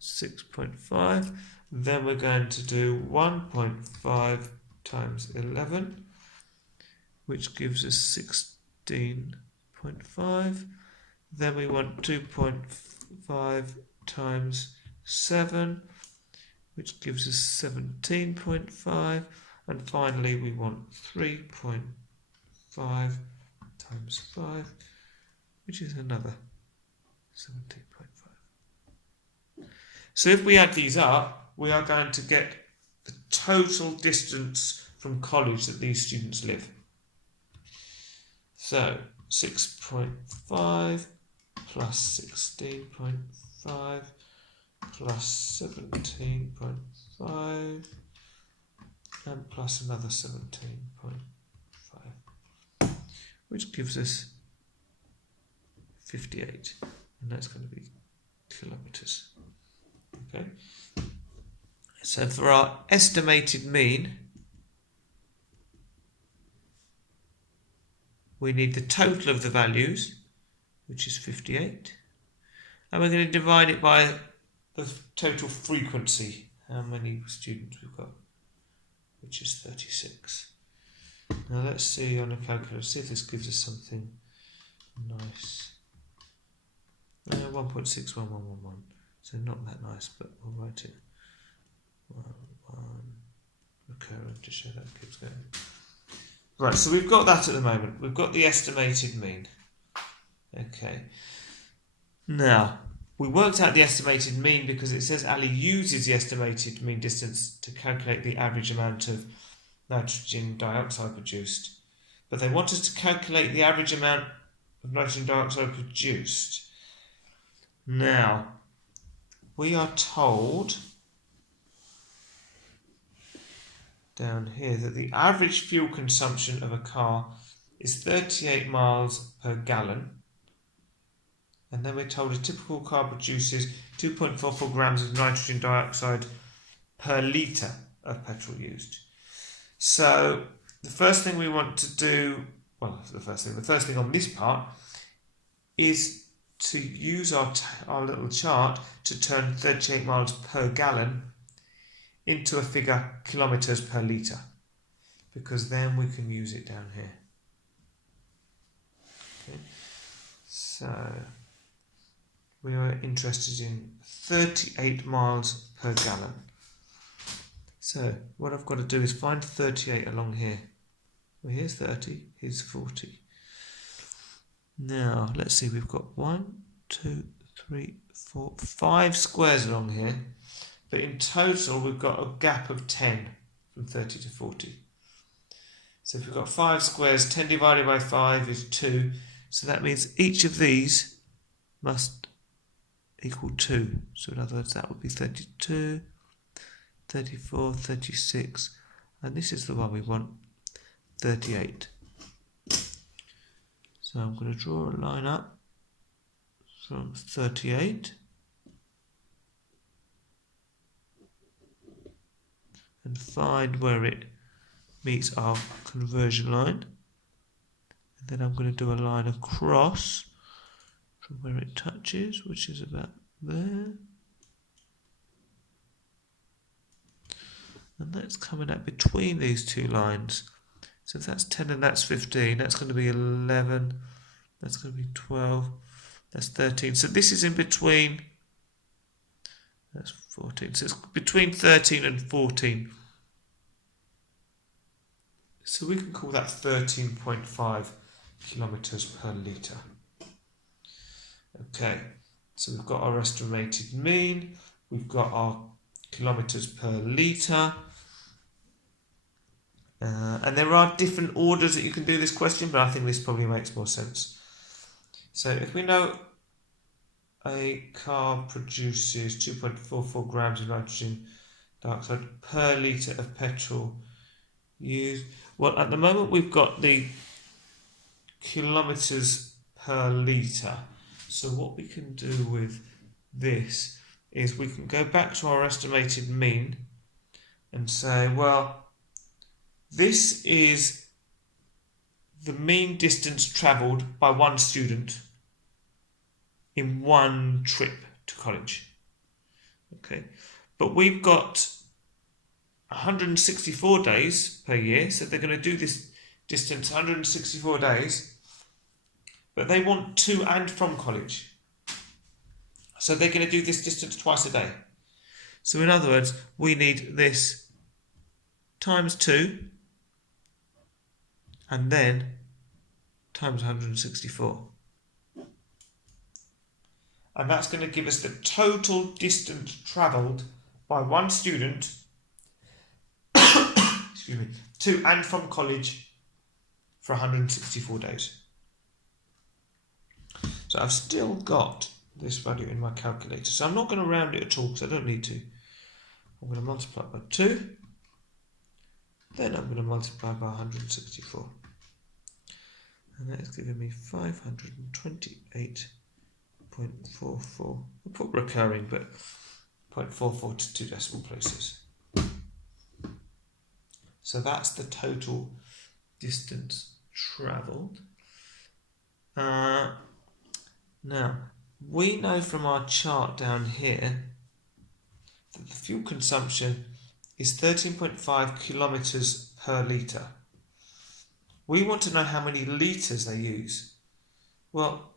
6.5. Then we're going to do 1.5 times 11, which gives us 16.5. Then we want 2.5 times 7, which gives us 17.5. And finally, we want 3.5 times 5, which is another 17.5. So if we add these up, we are going to get the total distance from college that these students live. So 6.5 plus 16.5 plus 17.5 and plus another 17.5, which gives us 58, and that's going to be kilometres. Okay. So for our estimated mean, we need the total of the values, which is 58, and we're going to divide it by the total frequency, how many students we've got, which is 36. Now let's see on a calculator, see if this gives us something nice. 1.61111, so not that nice, but we'll write it 1 recurring to show that it keeps going. Right, so we've got that at the moment. We've got the estimated mean. Okay. Now, we worked out the estimated mean because it says Ali uses the estimated mean distance to calculate the average amount of nitrogen dioxide produced. But they want us to calculate the average amount of nitrogen dioxide produced. Now, we are told down here that the average fuel consumption of a car is 38 miles per gallon, and then we're told a typical car produces 2.44 grams of nitrogen dioxide per litre of petrol used. So the first thing we want to do, well, the first thing on this part is to use our little chart to turn 38 miles per gallon into a figure kilometres per litre, because then we can use it down here. Okay. So we are interested in 38 miles per gallon. So what I've got to do is find 38 along here. Well, here's 30, here's 40. Now let's see, we've got 1, 2, 3, 4, 5 squares along here. But in total, we've got a gap of 10 from 30 to 40. So if we've got 5 squares, 10 divided by 5 is 2. So that means each of these must equal 2. So in other words, that would be 32, 34, 36. And this is the one we want, 38. So I'm going to draw a line up from 38. And find where it meets our conversion line, and then I'm going to do a line across from where it touches, which is about there, and that's coming out between these two lines. So if that's 10 and that's 15, that's going to be 11, that's going to be 12, that's 13. So this is in between. That's 14. So it's between 13 and 14. So we can call that 13.5 kilometres per litre. Okay, so we've got our estimated mean, we've got our kilometres per litre, and there are different orders that you can do this question, but I think this probably makes more sense. So if we know a car produces 2.44 grams of nitrogen dioxide per litre of petrol used. Well, at the moment we've got the kilometres per litre. So what we can do with this is we can go back to our estimated mean and say, well, this is the mean distance travelled by one student in one trip to college. Okay, but we've got 164 days per year, so they're going to do this distance 164 days, but they want to and from college. So they're going to do this distance twice a day. So in other words, we need this times 2 and then times 164. And that's going to give us the total distance travelled by one student excuse me, to and from college for 164 days. So I've still got this value in my calculator. So I'm not going to round it at all because I don't need to. I'm going to multiply by 2. Then I'm going to multiply by 164. And that is giving me 528.5 0.44. We'll put recurring, but 0.44 to 2 decimal places. So that's the total distance travelled. Now, we know from our chart down here that the fuel consumption is 13.5 kilometres per litre. We want to know how many litres they use. Well,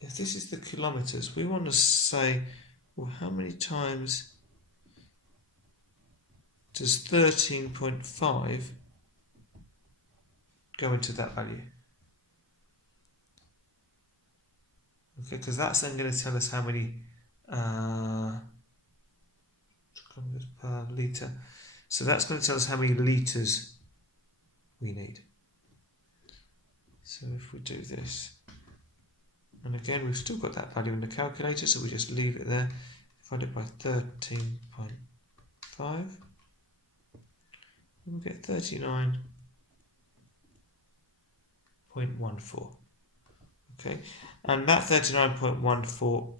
if this is the kilometres, we want to say, well, how many times does 13.5 go into that value? Okay, because that's then going to tell us how many kilometres per litre. So that's going to tell us how many litres we need. So if we do this, and again we've still got that value in the calculator, so we just leave it there. Divide it by 13.5, and we'll get 39.14. Okay, and that 39.14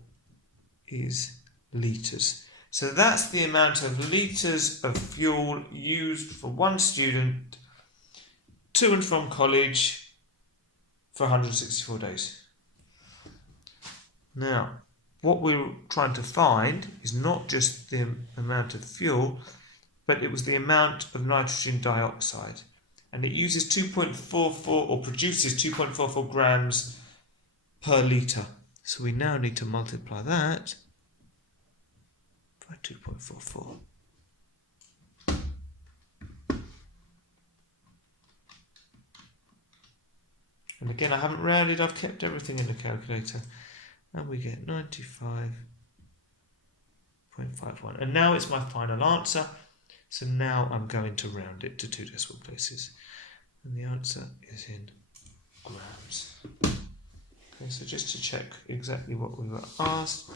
is litres. So that's the amount of litres of fuel used for one student to and from college for 164 days. Now, what we're trying to find is not just the amount of fuel, but it was the amount of nitrogen dioxide. And it uses 2.44 or produces 2.44 grams per litre. So we now need to multiply that by 2.44. And again, I haven't rounded, I've kept everything in the calculator. And we get 95.51. And now it's my final answer. So now I'm going to round it to 2 decimal places. And the answer is in grams. Okay, so just to check exactly what we were asked.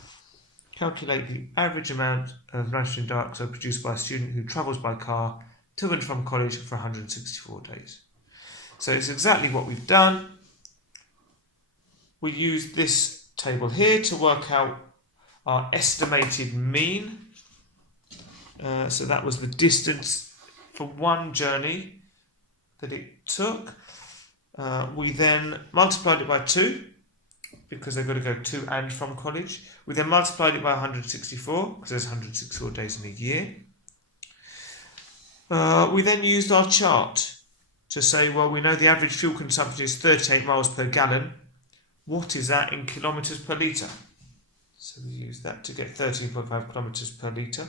Calculate the average amount of nitrogen dioxide produced by a student who travels by car to and from college for 164 days. So it's exactly what we've done. We used this table here to work out our estimated mean. So that was the distance for one journey that it took. We then multiplied it by 2 because they've got to go to and from college. We then multiplied it by 164 because there's 164 days in a year. We then used our chart to say, well, we know the average fuel consumption is 38 miles per gallon. What is that in kilometres per litre? So we used that to get 13.5 kilometres per litre.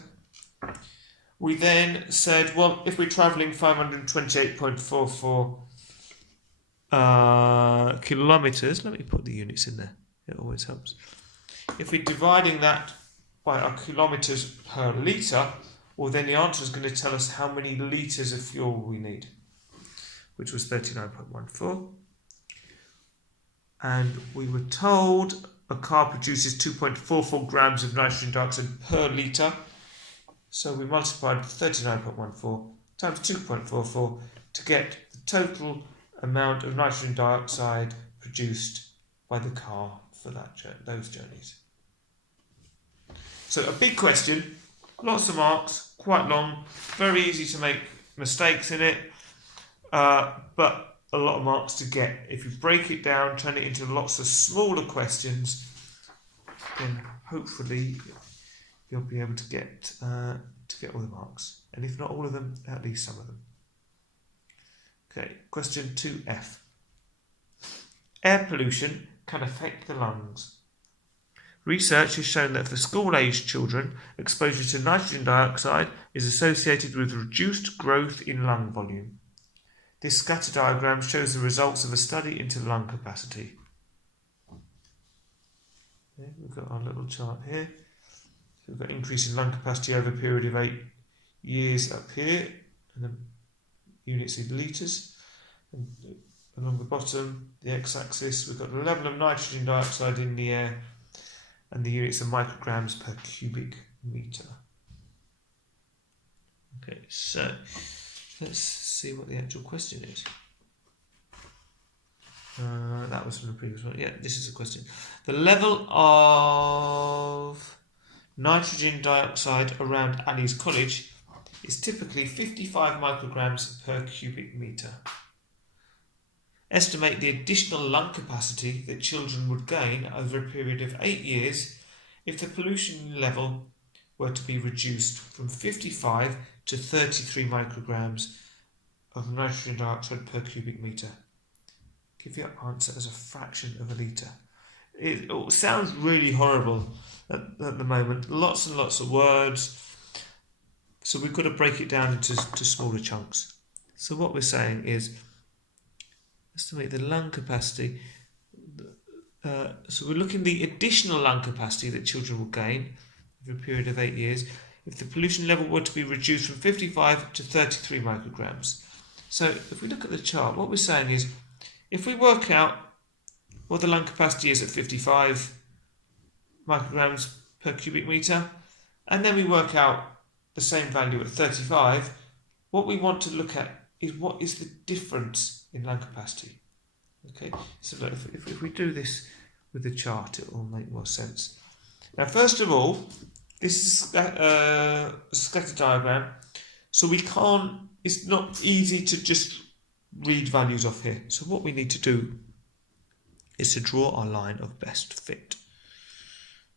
We then said, well, if we're travelling 528.44 kilometres, let me put the units in there, it always helps. If we're dividing that by our kilometres per litre, well, then the answer is going to tell us how many litres of fuel we need, which was 39.14. And we were told a car produces 2.44 grams of nitrogen dioxide per litre. So we multiplied 39.14 times 2.44 to get the total amount of nitrogen dioxide produced by the car for those journeys. So a big question, lots of marks, quite long, very easy to make mistakes in it, but a lot of marks to get. If you break it down, turn it into lots of smaller questions, then hopefully you'll be able to get all the marks. And if not all of them, at least some of them. Okay, question 2F. Air pollution can affect the lungs. Research has shown that for school-aged children, exposure to nitrogen dioxide is associated with reduced growth in lung volume. This scatter diagram shows the results of a study into lung capacity. Okay, we've got our little chart here. So we've got increase in lung capacity over a period of 8 years up here, and the units in litres. And along the bottom, the x-axis, we've got the level of nitrogen dioxide in the air, and the units are micrograms per cubic metre. Okay, so let's see what the actual question is. That was from the previous one. Yeah, this is a question. The level of nitrogen dioxide around Ali's college is typically 55 micrograms per cubic metre. Estimate the additional lung capacity that children would gain over a period of 8 years if the pollution level were to be reduced from 55 to 33 micrograms of nitrogen dioxide per cubic metre. Give your answer as a fraction of a litre. It sounds really horrible at the moment. Lots and lots of words. So we've got to break it down into smaller chunks. So what we're saying is, estimate the lung capacity. So we're looking at the additional lung capacity that children will gain over a period of 8 years if the pollution level were to be reduced from 55 to 33 micrograms. So if we look at the chart, what we're saying is, if we work out what the lung capacity is at 55 micrograms per cubic metre, and then we work out the same value at 35, what we want to look at is what is the difference in lung capacity. Okay, so if we do this with the chart, it will make more sense. Now, first of all, this is a scatter diagram, so it's not easy to just read values off here. So what we need to do is to draw our line of best fit.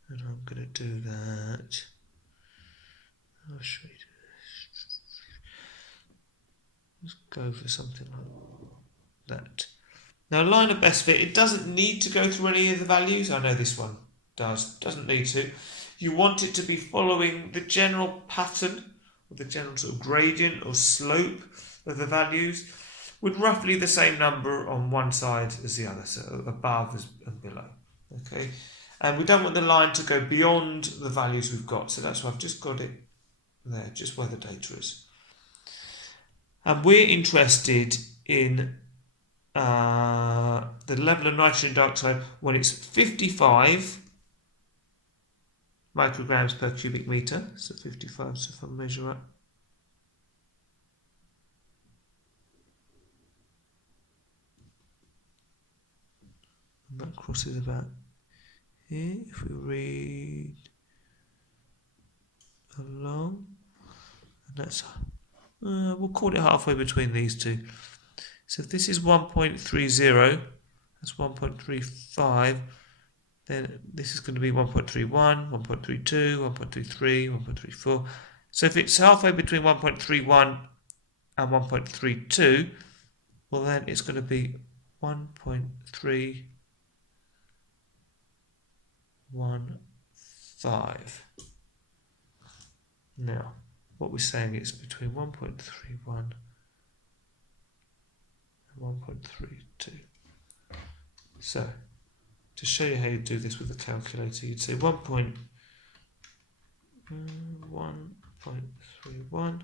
And I'm going to do that. I'll show you this. Let's go for something like that. Now, line of best fit, it doesn't need to go through any of the values. I know this one doesn't need to. You want it to be following the general pattern, or the general sort of gradient or slope of the values, with roughly the same number on one side as the other, so above and below. Okay, and we don't want the line to go beyond the values we've got, so that's why I've just got it there, just where the data is. And we're interested in the level of nitrogen dioxide when it's 55 micrograms per cubic metre, so 55, so if I measure up, and that crosses about here. If we read along, and that's, we'll call it halfway between these two. So if this is 1.30, that's 1.35, then this is going to be 1.31, 1.32, 1.33, 1.34. So if it's halfway between 1.31 and 1.32, well then it's going to be 1.315. Now, what we're saying is between 1.31 and 1.32. So, to show you how you do this with the calculator, you'd say 1.31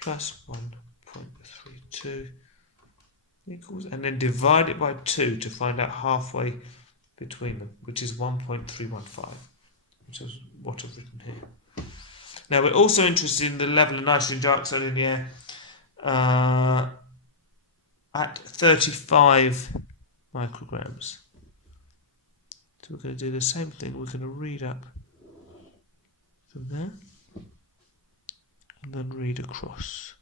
plus 1.32 equals, and then divide it by 2 to find out halfway between them, which is 1.315, which is what I've written here. Now, we're also interested in the level of nitrogen dioxide in the air at 35 micrograms. So we're going to do the same thing. We're going to read up from there and then read across.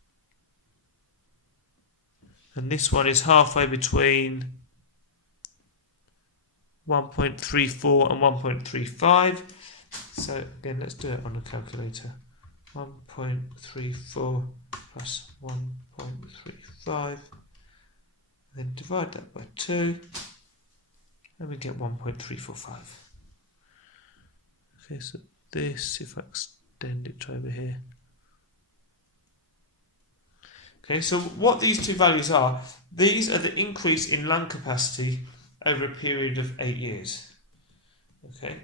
And this one is halfway between 1.34 and 1.35. So again, let's do it on the calculator. 1.34 plus 1.35. Then divide that by 2. And we get 1.345. Okay, so this, if I extend it to over here. Okay, so what these two values are, these are the increase in lung capacity over a period of 8 years. Okay,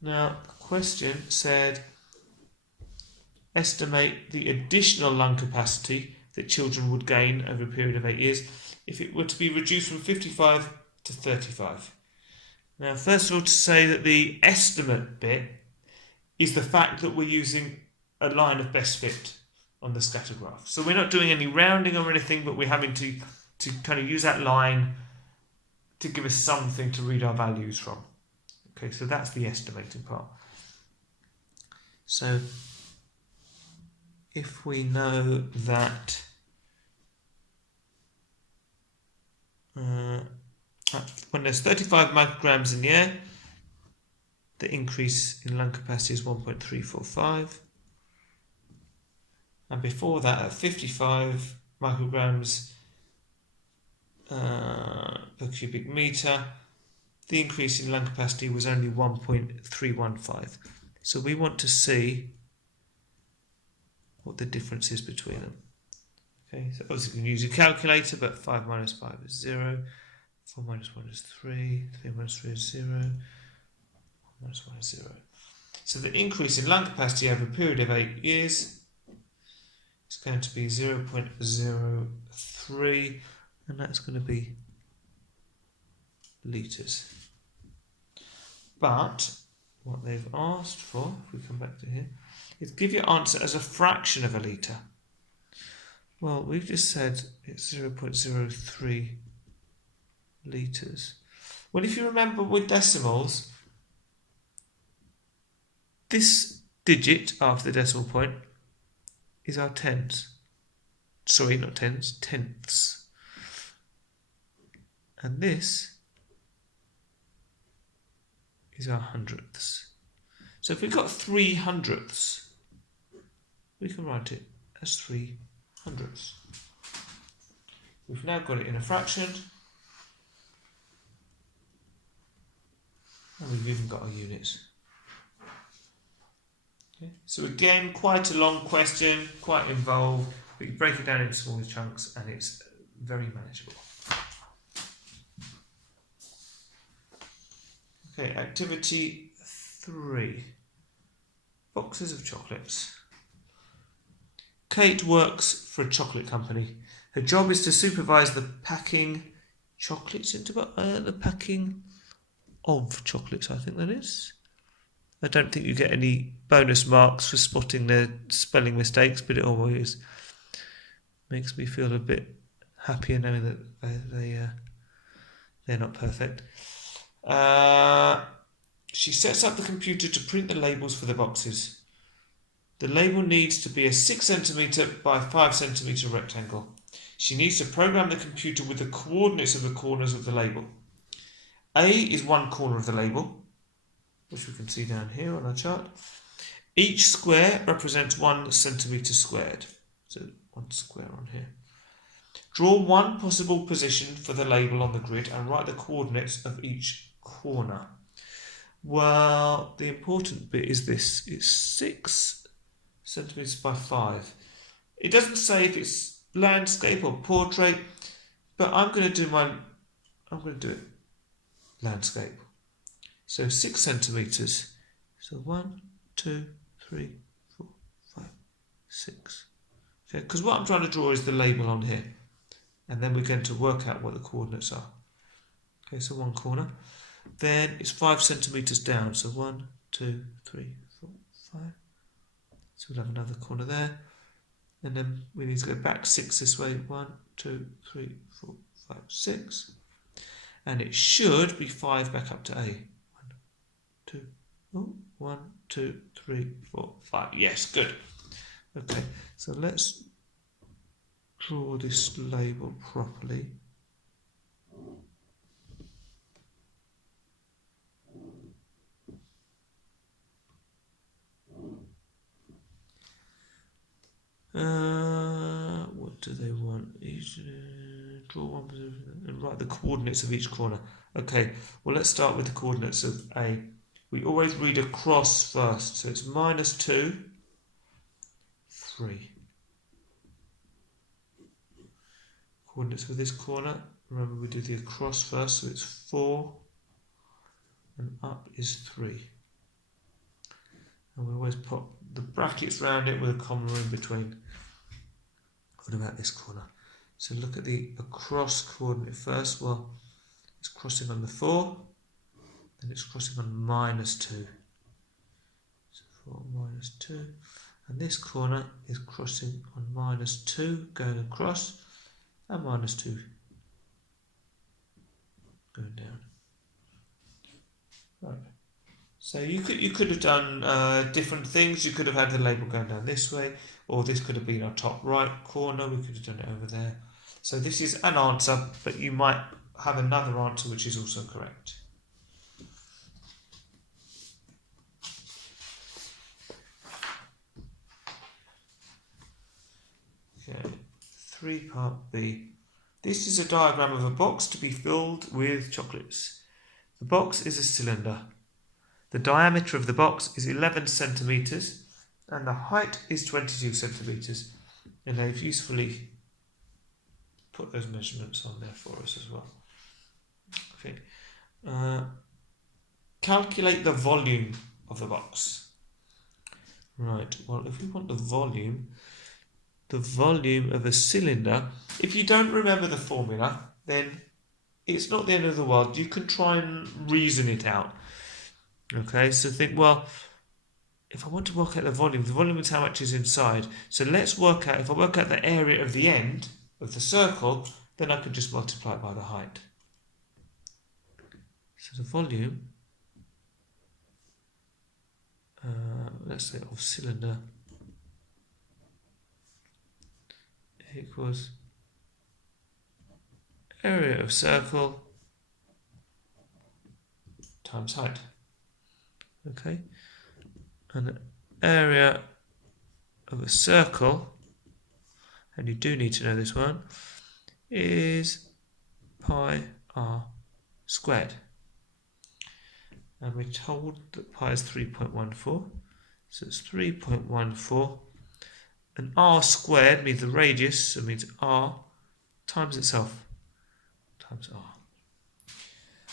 now the question said, estimate the additional lung capacity that children would gain over a period of 8 years if it were to be reduced from 55 to 35. Now, first of all, to say that the estimate bit is the fact that we're using a line of best fit on the scatter graph. So we're not doing any rounding or anything, but we're having to kind of use that line to give us something to read our values from. Okay, so that's the estimating part. So if we know that when there's 35 micrograms in the air, the increase in lung capacity is 1.345. And before that, at 55 micrograms per cubic metre, the increase in lung capacity was only 1.315. So we want to see what the difference is between them. Okay, so obviously you can use a calculator, but 5 minus 5 is 0, 4 minus 1 is 3, 3 minus 3 is 0, 1 minus 1 is 0. So the increase in lung capacity over a period of 8 years is going to be 0.03, and that's going to be litres. But what they've asked for, if we come back to here, is give your answer as a fraction of a litre. Well, we've just said it's 0.03 litres. Well, if you remember with decimals, this digit after the decimal point is our tens. Sorry, not tens, tenths. And this is our hundredths. So if we've got 3 hundredths, we can write it as 3 hundredths. We've now got it in a fraction, and we've even got our units. Okay. So again, quite a long question, quite involved, but you break it down into smaller chunks and it's very manageable. Okay, activity 3. Boxes of chocolates. Kate works for a chocolate company. Her job is to supervise the packing chocolates into the packing of chocolates, I think that is. I don't think you get any bonus marks for spotting the spelling mistakes, but it always makes me feel a bit happier knowing that they're not perfect. She sets up the computer to print the labels for the boxes. The label needs to be a 6 cm by 5 cm rectangle. She needs to program the computer with the coordinates of the corners of the label. A is one corner of the label, which we can see down here on our chart. Each square represents 1 centimetre squared. So 1 square on here. Draw one possible position for the label on the grid and write the coordinates of each corner. Well, the important bit is this. It's 6 centimetres by 5. It doesn't say if it's landscape or portrait, but I'm going to do it landscape. So 6 centimetres. So 1, 2, 3, 4, 5, 6. Okay, because what I'm trying to draw is the label on here. And then we're going to work out what the coordinates are. Okay, so one corner. Then it's 5 centimetres down. So 1, 2, 3, 4, 5. So we'll have another corner there. And then we need to go back 6 this way. 1, 2, 3, 4, 5, 6. And it should be 5 back up to A. 1, 2, 1, 2, 3, 4, 5. Yes, good. Okay, so let's draw this label properly. What do they want? Draw one position and write the coordinates of each corner. Okay, well let's start with the coordinates of A. We always read across first, so it's -2, 3. Coordinates for this corner, remember we do the across first, so it's 4 and up is 3. And we always put the brackets around it with a comma in between. What about this corner? So look at the across coordinate first. Well, it's crossing on the 4, then it's crossing on -2. So 4 -2. And this corner is crossing on -2, going across, and -2 going down. Right. So you could have done different things. You could have had the label going down this way, or this could have been our top right corner. We could have done it over there. So this is an answer, but you might have another answer which is also correct. Okay, 3 part B. This is a diagram of a box to be filled with chocolates. The box is a cylinder. The diameter of the box is 11 centimetres and the height is 22 centimetres. And they've usefully put those measurements on there for us as well. Okay. Calculate the volume of the box. Right, well, if we want the volume of a cylinder, if you don't remember the formula, then it's not the end of the world. You can try and reason it out. Okay, so think, well, if I want to work out the volume is how much is inside. So let's work out, if I work out the area of the end of the circle, then I could just multiply it by the height. So the volume, let's say of cylinder, equals area of circle times height. Okay, and the area of a circle, and you do need to know this one, is pi r squared. And we're told that pi is 3.14, so it's 3.14, and r squared means the radius, so it means r times itself, times r.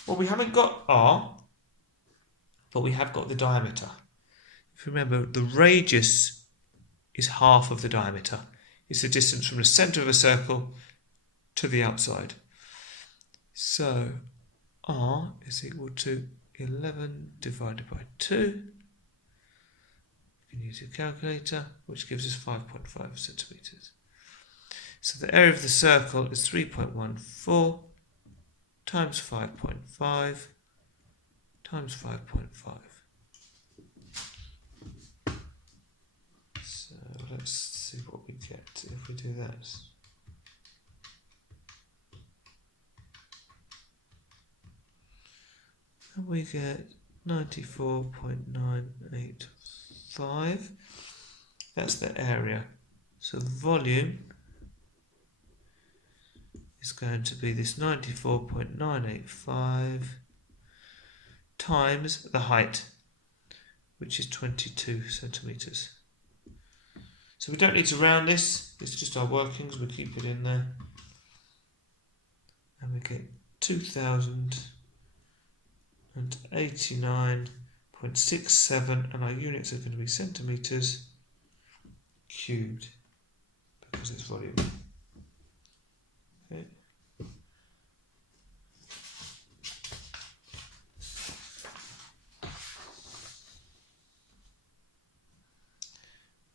Well, we haven't got r, but we have got the diameter. If you remember, the radius is half of the diameter. It's the distance from the centre of a circle to the outside. So r is equal to 11 divided by 2. You can use your calculator, which gives us 5.5 centimetres. So the area of the circle is 3.14 times 5.5 times 5.5. So let's see what we get if we do that. And we get 94.985. That's the area. So the volume is going to be this 94.985 times the height, which is 22 centimetres. So we don't need to round this, it's just our workings, we keep it in there. And we get 2089.67, and our units are going to be centimetres cubed, because it's volume. Okay.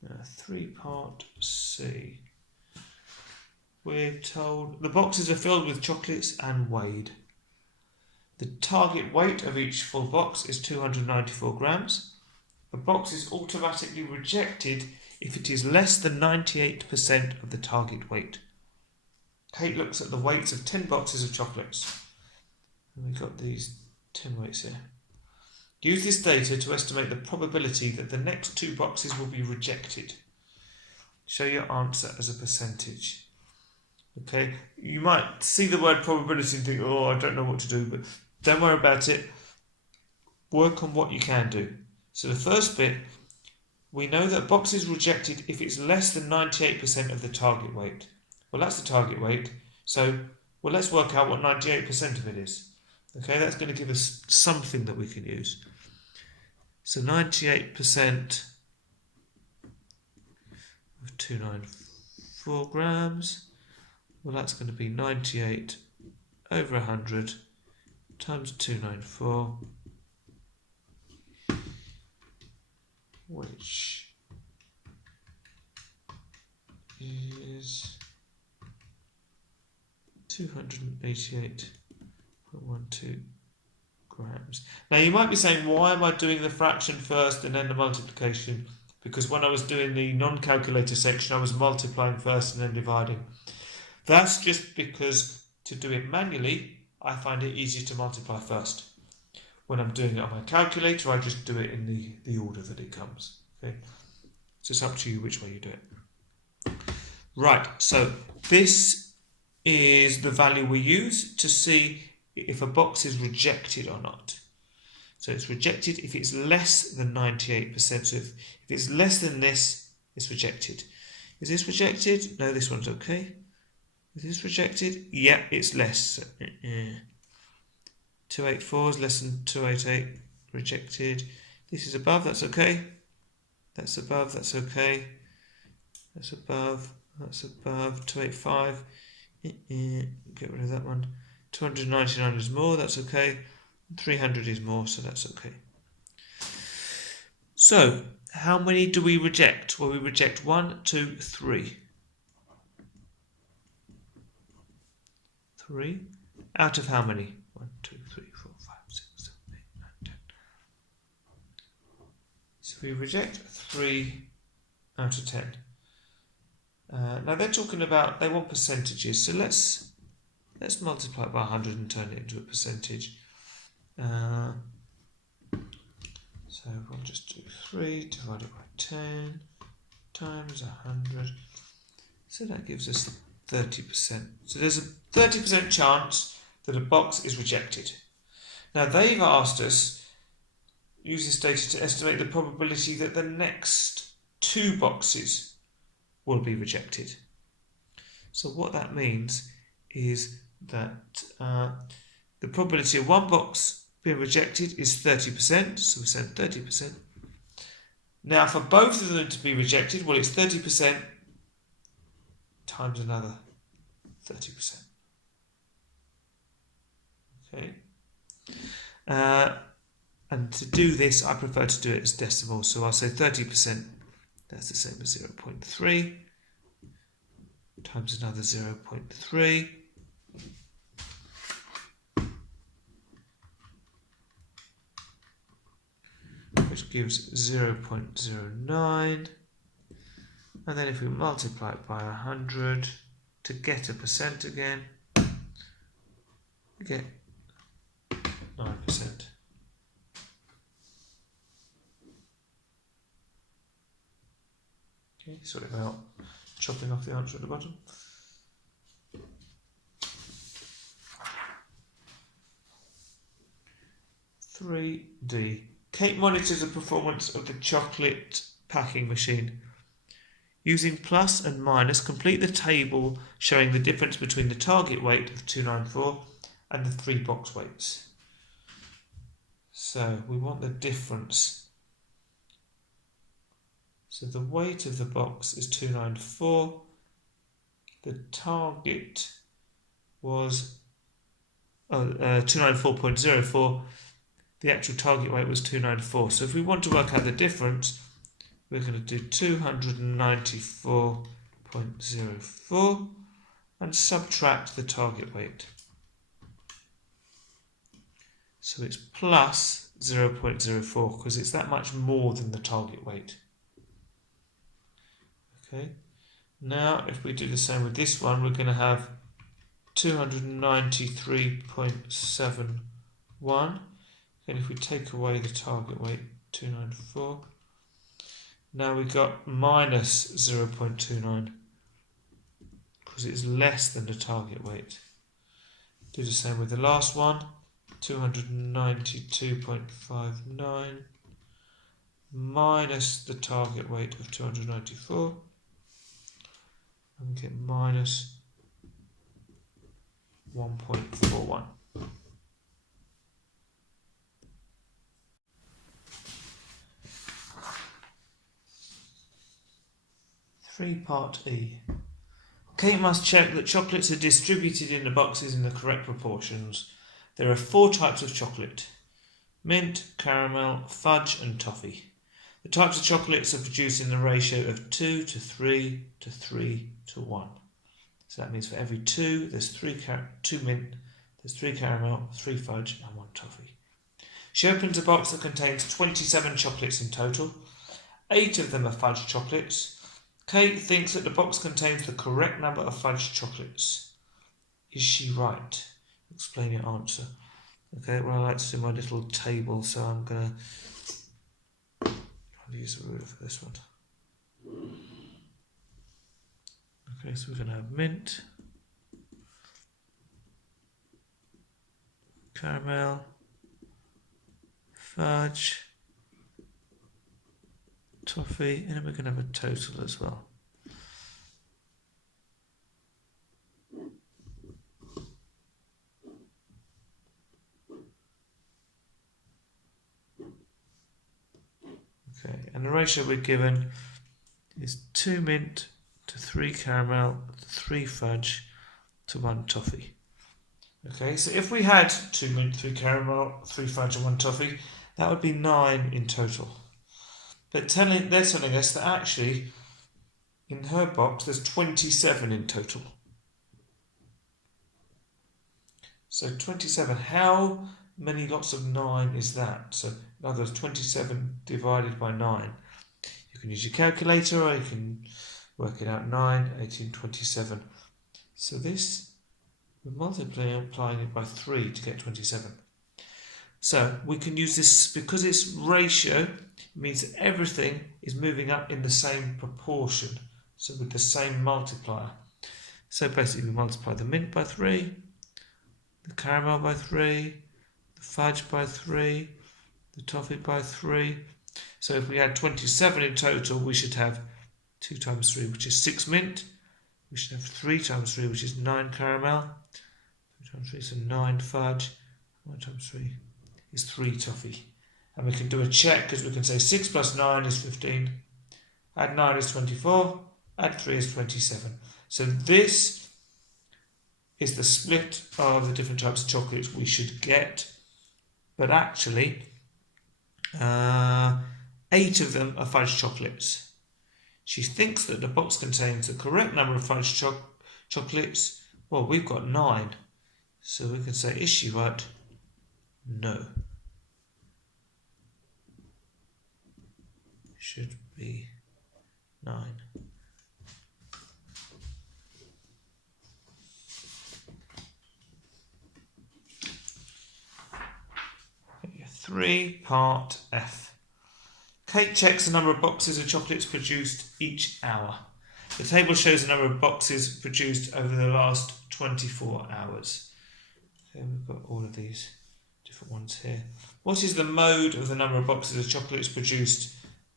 Now, 3-part C. We're told the boxes are filled with chocolates and weighed. The target weight of each full box is 294 grams. A box is automatically rejected if it is less than 98% of the target weight. Kate looks at the weights of 10 boxes of chocolates. And we've got these 10 weights here. Use this data to estimate the probability that the next 2 boxes will be rejected. Show your answer as a percentage. Okay, you might see the word probability and think, oh, I don't know what to do, but don't worry about it. Work on what you can do. So the first bit, we know that a box is rejected if it's less than 98% of the target weight. Well, that's the target weight. So, well, let's work out what 98% of it is. Okay, that's going to give us something that we can use. So 98% of 294 grams. Well, that's going to be 98 over 100 times 294, which is 288.5 0.12 grams. Now you might be saying, why am I doing the fraction first and then the multiplication? Because when I was doing the non-calculator section, I was multiplying first and then dividing. That's just because to do it manually, I find it easier to multiply first. When I'm doing it on my calculator, I just do it in the order that it comes. Okay, so it's up to you which way you do it. Right, so this is the value we use to see if a box is rejected or not. So it's rejected if it's less than 98%. So if it's less than this, it's rejected. Is this rejected? No, this one's okay. Is this rejected? Yeah, it's less. 284 is less than 288. Rejected. This is above, that's okay. That's above, that's okay. That's above, that's above. 285. Get rid of that one. 299 is more, that's okay. 300 is more, so that's okay. So, how many do we reject? Well, we reject 1, 2, 3. 3 out of how many? 1, 2, 3, 4, 5, 6, 7, 8, 9, 10. So we reject 3 out of 10. Now they're talking about, they want percentages, so let's multiply it by 100 and turn it into a percentage. So we'll just do 3 divided by 10 times 100. So that gives us 30%. So there's a 30% chance that a box is rejected. Now they've asked us, use this data to estimate the probability that the next 2 boxes will be rejected. So what that means is that the probability of one box being rejected is 30%, so we said 30%. Now for both of them to be rejected, well, it's 30% times another 30%. Okay. And to do this, I prefer to do it as decimals, so I'll say 30%, that's the same as 0.3 times another 0.3. Which gives 0.09, and then if we multiply it by 100 to get a percent again, we get 9%. Okay, sort it out, chopping off the answer at the bottom. (3D). Kate monitors the performance of the chocolate packing machine. Using plus and minus, complete the table showing the difference between the target weight of 294 and the 3 box weights. So we want the difference. So the weight of the box is 294. The target was 294.04. The actual target weight was 294. So if we want to work out the difference, we're going to do 294.04 and subtract the target weight. So it's plus 0.04 because it's that much more than the target weight. Okay. Now if we do the same with this one, we're going to have 293.71. And if we take away the target weight, 294, now we've got minus 0.29 because it's less than the target weight. Do the same with the last one, 292.59 minus the target weight of 294, and we get minus 1.41. Part E. Kate must check that chocolates are distributed in the boxes in the correct proportions. There are 4 types of chocolate: mint, caramel, fudge and toffee. The types of chocolates are produced in the ratio of 2 to 3 to 3 to 1. So that means for every 2 there's 2 mint, There's 3 caramel, 3 fudge, and 1 toffee. She opens a box that contains 27 chocolates in total. 8 of them are fudge chocolates. Kate thinks that the box contains the correct number of fudge chocolates. Is she right? Explain your answer. Okay, well, I like to do my little table, so I'm going to use a ruler for this one. Okay, so we're going to have mint, caramel, fudge, toffee, and then we're going to have a total as well. Okay, and the ratio we're given is 2 mint to 3 caramel, 3 fudge to 1 toffee. Okay, so if we had 2 mint, 3 caramel, 3 fudge and 1 toffee, that would be 9 in total. But they're telling us that actually in her box there's 27 in total. So 27, how many lots of 9 is that? So in other words, 27 divided by 9. You can use your calculator or you can work it out. 9, 18, 27. So this, we're multiplying it by 3 to get 27. So we can use this, because it's ratio, it means that everything is moving up in the same proportion, so with the same multiplier. So basically we multiply the mint by 3, the caramel by 3, the fudge by 3, the toffee by 3. So if we had 27 in total, we should have 2 times 3, which is 6 mint. We should have 3 times 3, which is 9 caramel. 2 times 3 is 9 fudge. 1 times 3 is 3 toffee. And we can do a check, because we can say 6 plus 9 is 15. Add 9 is 24. Add 3 is 27. So this is the split of the different types of chocolates we should get. But actually, 8 of them are fudge chocolates. She thinks that the box contains the correct number of fudge chocolates. Well, we've got 9. So we can say, is she right? No. Should be 9. Okay, 3, part F. Kate checks the number of boxes of chocolates produced each hour. The table shows the number of boxes produced over the last 24 hours. Okay, we've got all of these different ones here. What is the mode of the number of boxes of chocolates produced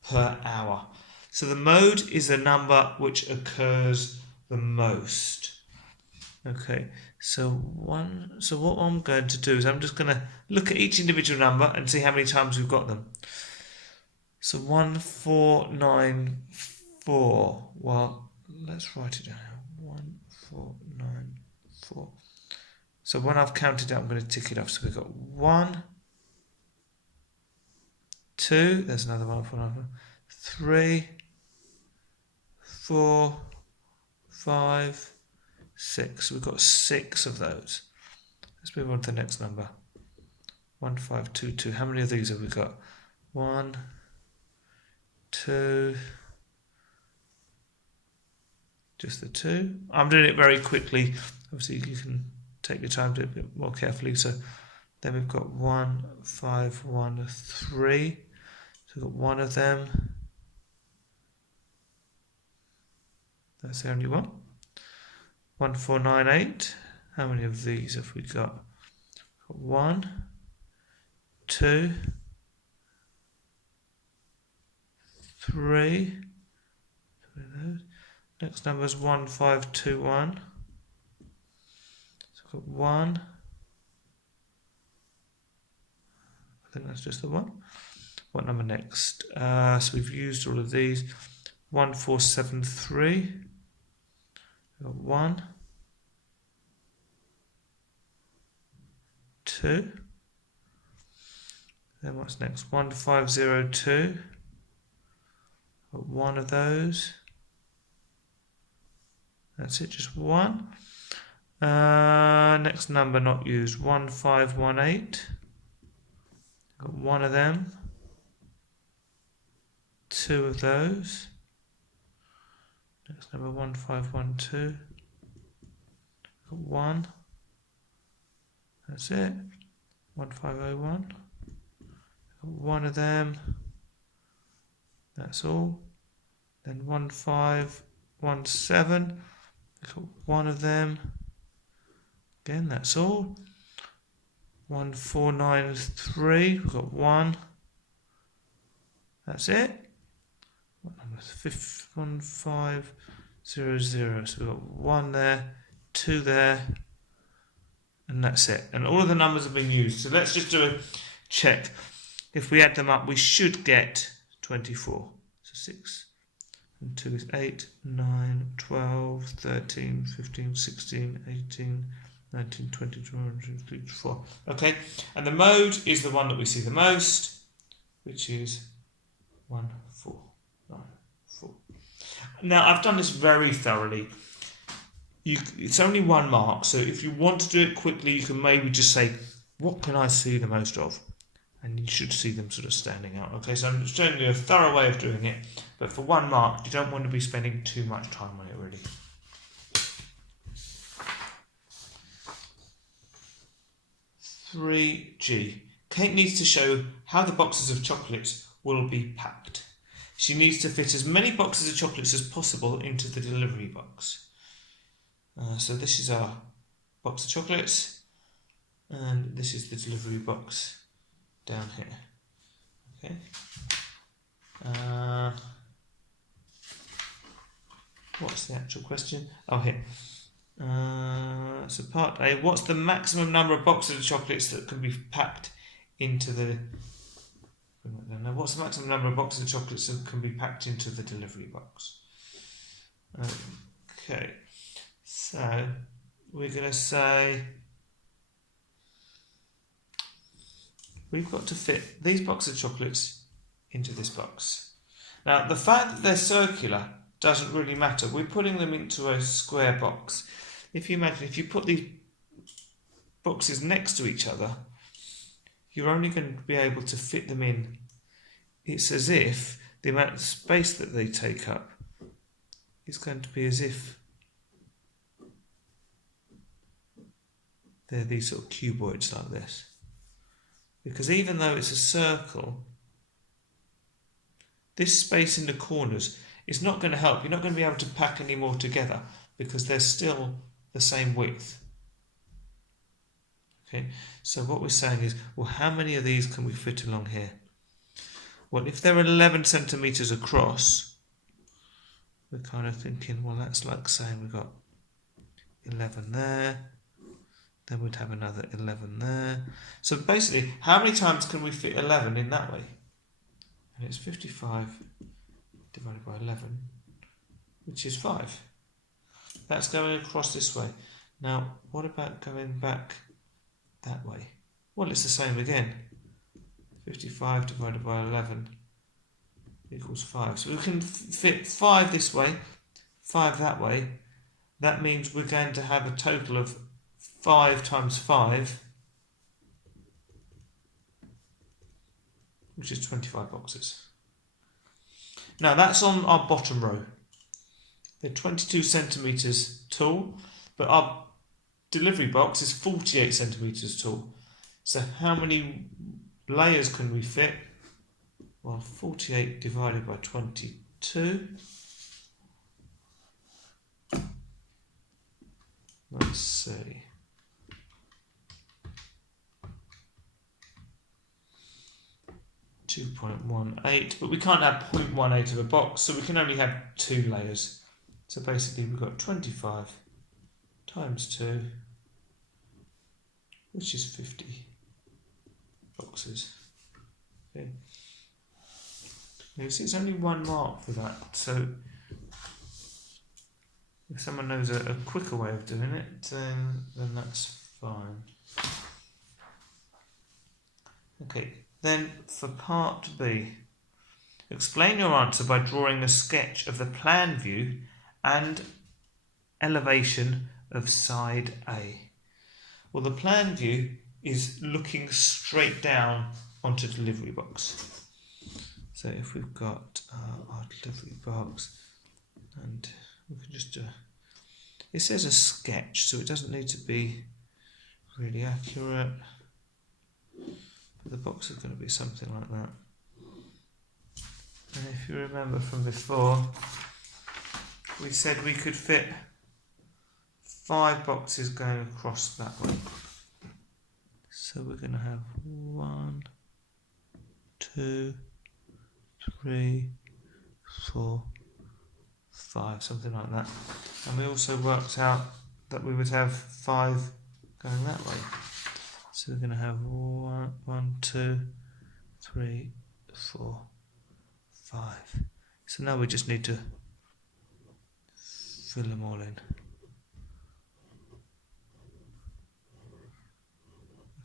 per hour? So the mode is the number which occurs the most. Okay, so what I'm going to do is I'm just going to look at each individual number and see how many times we've got them. So 1494. Well, let's write it down. 1494. So when I've counted out, I'm going to tick it off. So we've got 1, 2. There's another one. 3, 4, 5, 6. So we've got 6 of those. Let's move on to the next number. 1522. How many of these have we got? 1, 2. Just the 2. I'm doing it very quickly. Obviously, you can take your time to do it a bit more carefully. So then we've got 1, 5, 1, 3. So we've got 1 of them. That's the only one. 1498. How many of these have we got? 1, 2, 3. Next number is 1521. So we've got 1. I think that's just the one. What number next? So we've used all of these. 1473. We've got 1, 2. Then what's next? 1502. Got 1 of those. That's it, just 1. Next next number not used, 1518. Got one of them. Two of those. Next number 1512. Got one. That's it. 1501. Got one of them. That's all. Then 1517. Got one of them. Again, that's all. 1493. We've got one. That's it. What number? 1500. So we've got one there, two there, and that's it. And all of the numbers have been used. So let's just do a check. If we add them up, we should get 24. So 6 and 2 is 8, 9, 12, 13, 15, 16, 18, 19, 20, 21, 22, 23, 24. Okay, and the mode is the one that we see the most, which is 1, 4, 9, 4. Now, I've done this very thoroughly. It's only 1 mark, so if you want to do it quickly, you can maybe just say, what can I see the most of? And you should see them sort of standing out. Okay, so I'm showing you a thorough way of doing it, but for 1 mark, you don't want to be spending too much time on it, really. (3G). Kate needs to show how the boxes of chocolates will be packed. She needs to fit as many boxes of chocolates as possible into the delivery box. So this is our box of chocolates, and this is the delivery box down here. Okay. What's the actual question? Oh, here. So part A, what's the maximum number of boxes of chocolates that can be packed into the... What's the maximum number of boxes of chocolates that can be packed into the delivery box? Okay, so we're going to say we've got to fit these boxes of chocolates into this box. Now, the fact that they're circular doesn't really matter. We're putting them into a square box. If you imagine, if you put these boxes next to each other, you're only going to be able to fit them in. It's as if the amount of space that they take up is going to be as if they're these sort of cuboids like this. Because even though it's a circle, this space in the corners is not going to help. You're not going to be able to pack any more together because they're still the same width. Okay, so what we're saying is, well, how many of these can we fit along here? Well, if they're 11 centimetres across, we're kind of thinking, well, that's like saying we've got 11 there, then we'd have another 11 there. So basically, how many times can we fit 11 in that way? And it's 55 divided by 11, which is 5. That's going across this way. Now, what about going back that way? Well, it's the same again. 55 divided by 11 equals 5. So we can fit 5 this way, 5 that way. That means we're going to have a total of 5 times 5, which is 25 boxes. Now that's on our bottom row. They're 22 centimetres tall, but our delivery box is 48 centimetres tall. So how many layers can we fit? Well, 48 divided by 22. Let's see. .18, but we can't have 0.18 of a box, so we can only have 2 layers. So basically we've got 25 times 2, which is 50 boxes. Okay. You see, it's only 1 mark for that, so if someone knows a quicker way of doing it, then that's fine. Okay, then for part B, explain your answer by drawing a sketch of the plan view and elevation of side A. Well, the plan view is looking straight down onto delivery box. So if we've got our delivery box, and we can just do, it says a sketch, so it doesn't need to be really accurate, but the box is going to be something like that. And if you remember from before, we said we could fit 5 boxes going across that way. So we're going to have 1, 2, 3, 4, 5, something like that. And we also worked out that we would have 5 going that way. So we're going to have 1, 2, 3, 4, 5. So now we just need to fill them all in.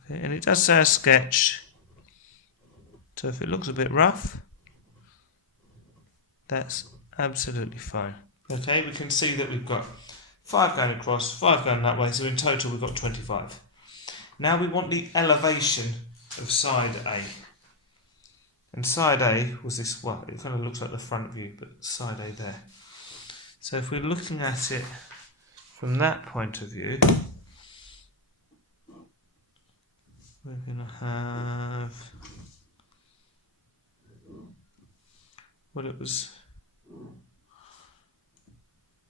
Okay, and it does say a sketch. So if it looks a bit rough, that's absolutely fine. Okay, we can see that we've got 5 going across, 5 going that way, so in total we've got 25. Now we want the elevation of side A. And side A was this, well, it kind of looks like the front view, but side A there. So if we're looking at it from that point of view, we're going to have, well, it was,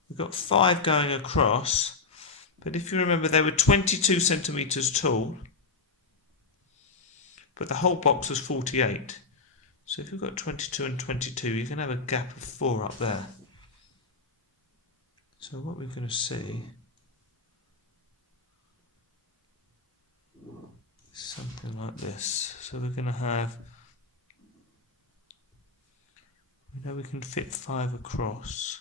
we've got 5 going across, but if you remember they were 22 centimetres tall, but the whole box was 48. So if you've got 22 and 22, you can have a gap of 4 up there. So what we're going to see is something like this. So we're going to have, we know we can fit 5 across.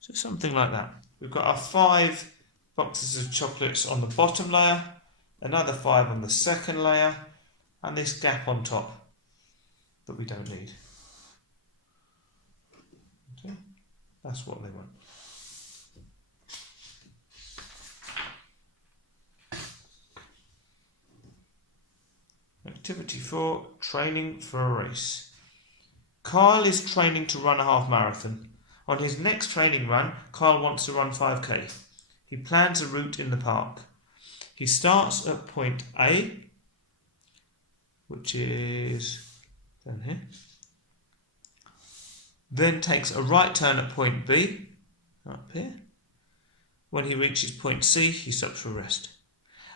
So something like that. We've got our 5 boxes of chocolates on the bottom layer, another 5 on the second layer, and this gap on top that we don't need. Okay, that's what they want. Activity 4, training for a race. Kyle is training to run a half marathon. On his next training run, Kyle wants to run 5k. He plans a route in the park. He starts at point A, which is down here, then takes a right turn at point B, up here. When he reaches point C, he stops for rest.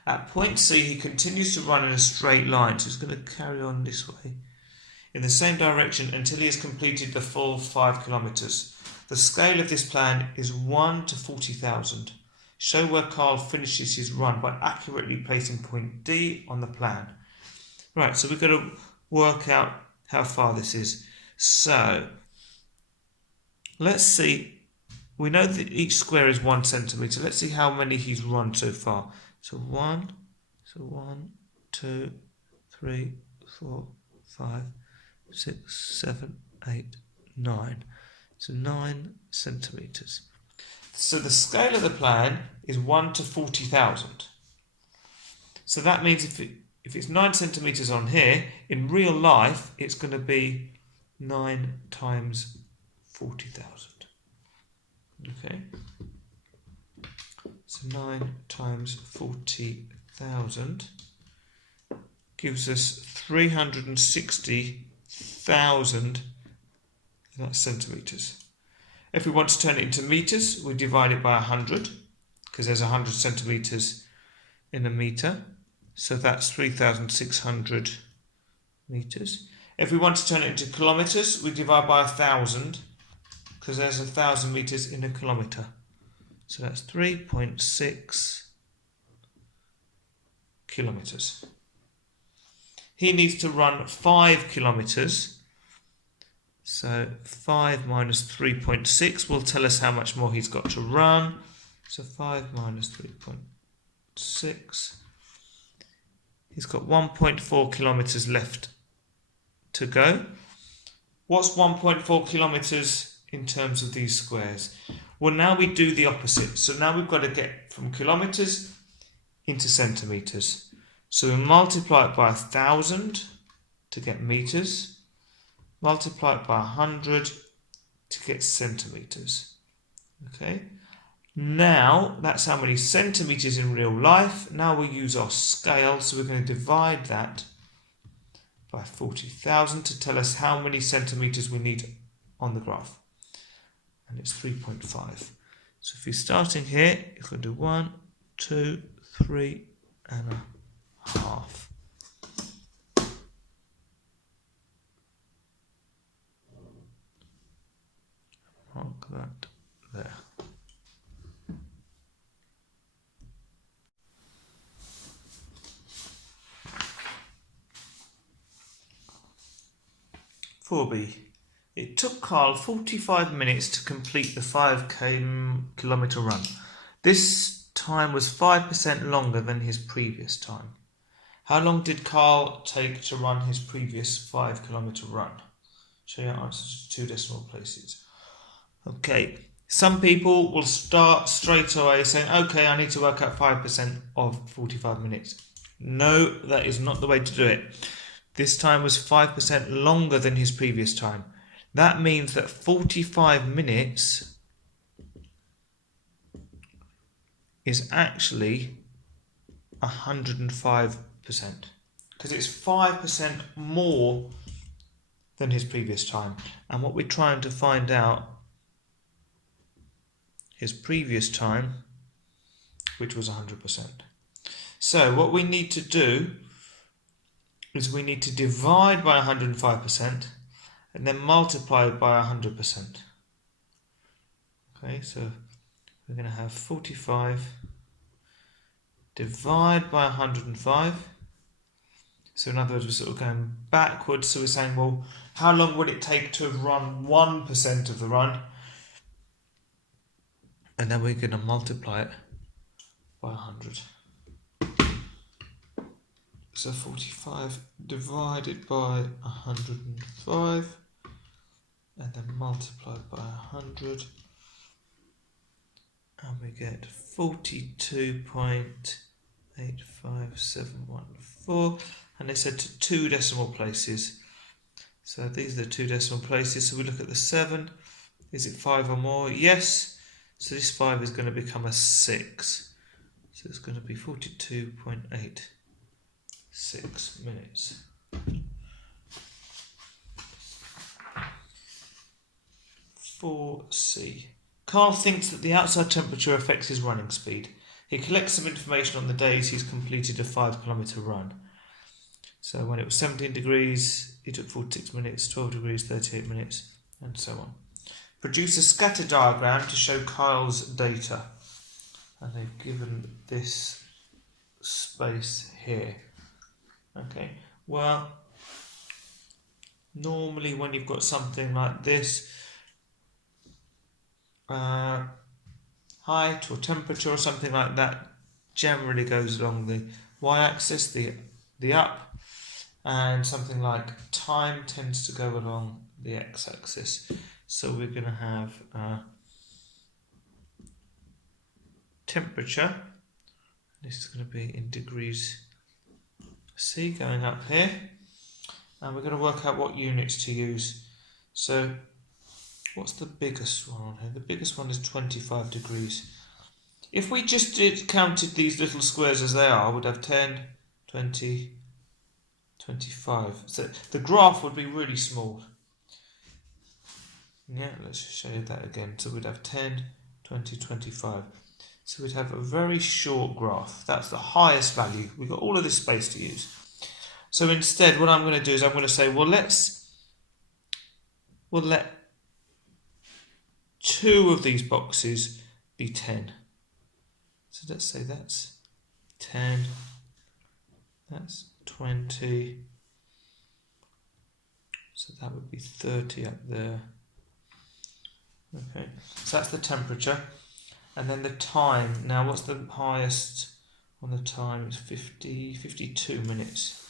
At point C, he continues to run in a straight line, so he's going to carry on this way, in the same direction until he has completed the full 5 kilometres. The scale of this plan is 1 to 40,000. Show where Carl finishes his run by accurately placing point D on the plan. Right, so we've got to work out how far this is. So, let's see. We know that each square is 1 centimetre. Let's see how many he's run so far. So 1, 2, 3, 4, 5, 6, 7, 8, 9. So 9 centimetres. So the scale of the plan is 1 to 40,000. So that means if it's 9 centimetres on here, in real life it's going to be 9 times 40,000. Okay. So 9 times 40,000 gives us 360,000 centimetres. If we want to turn it into metres, we divide it by 100, because there's 100 centimetres in a metre. So that's 3,600 metres. If we want to turn it into kilometres, we divide by 1,000, because there's 1,000 metres in a kilometre. So that's 3.6 kilometres. He needs to run 5 kilometres. So 5 minus 3.6 will tell us how much more he's got to run. So 5 minus 3.6. He's got 1.4 kilometres left to go. What's 1.4 kilometres in terms of these squares? Well, now we do the opposite. So now we've got to get from kilometres into centimetres. So we multiply it by 1,000 to get metres. Multiply it by 100 to get centimetres. Okay. Now, that's how many centimetres in real life. Now we'll use our scale. So we're going to divide that by 40,000 to tell us how many centimetres we need on the graph. And it's 3.5. So if you're starting here, you can do 1, 2, 3 and a half. Mark that there. (4b). It took Carl 45 minutes to complete the 5 kilometre run. This time was 5% longer than his previous time. How long did Carl take to run his previous 5 kilometre run? Show your answers to 2 decimal places. Okay, some people will start straight away saying, okay, I need to work out 5% of 45 minutes. No, that is not the way to do it. This time was 5% longer than his previous time. That means that 45 minutes is actually 105%, because it's 5% more than his previous time. And what we're trying to find out, his previous time, which was 100%. So what we need to do is we need to divide by 105% and then multiply it by 100%. Okay, so we're going to have 45 divide by 105. So in other words, we're sort of going backwards. So we're saying, well, how long would it take to have run 1% of the run? And then we're going to multiply it by 100. So 45 divided by 105 and then multiplied by 100, and we get 42.85714, and they said to 2 decimal places. So these are the 2 decimal places. So we look at the 7. Is it 5 or more? Yes. So this 5 is going to become a 6. So it's going to be 42.86 minutes. (4c). Carl thinks that the outside temperature affects his running speed. He collects some information on the days he's completed a 5 kilometre run. So when it was 17 degrees, he took 46 minutes, 12 degrees, 38 minutes, and so on. Produce a scatter diagram to show Kyle's data. And they've given this space here. Okay, well, normally when you've got something like this, height or temperature or something like that generally goes along the y-axis, the up, and something like time tends to go along the x-axis. So we're going to have temperature. This is going to be in degrees C going up here, and we're going to work out what units to use. So what's the biggest one on here? The biggest one is 25 degrees. If we just counted these little squares as they are, we'd have 10, 20, 25. So the graph would be really small. Yeah, let's show you that again. So we'd have 10, 20, 25. So we'd have a very short graph. That's the highest value. We've got all of this space to use. So instead, what I'm going to do is I'm going to say, well, we'll let 2 of these boxes be 10. So let's say that's 10, that's 20, so that would be 30 up there. Okay, so that's the temperature. And then the time. Now what's the highest on the time? It's 52 minutes.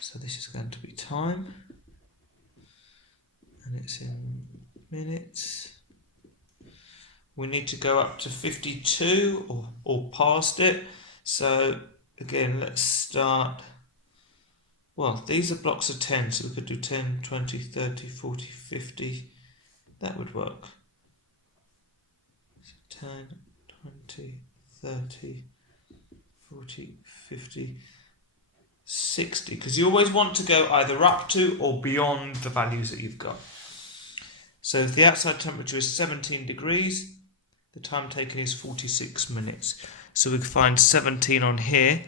So this is going to be time. And it's in minutes. we need to go up to 52 or past it. So again, let's start. Well, these are blocks of 10, so we could do 10, 20, 30, 40, 50. That would work. So 10, 20, 30, 40, 50, 60. Because you always want to go either up to or beyond the values that you've got. So if the outside temperature is 17 degrees, the time taken is 46 minutes. So we can find 17 on here.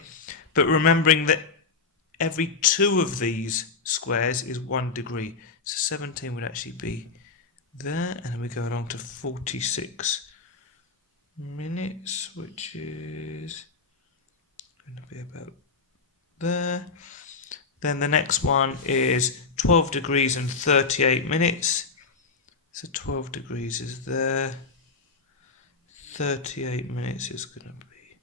But remembering that every 2 of these squares is 1 degree. So 17 would actually be there, and then we go along to 46 minutes, which is going to be about there. Then the next one is 12 degrees and 38 minutes. So 12 degrees is there. 38 minutes is going to be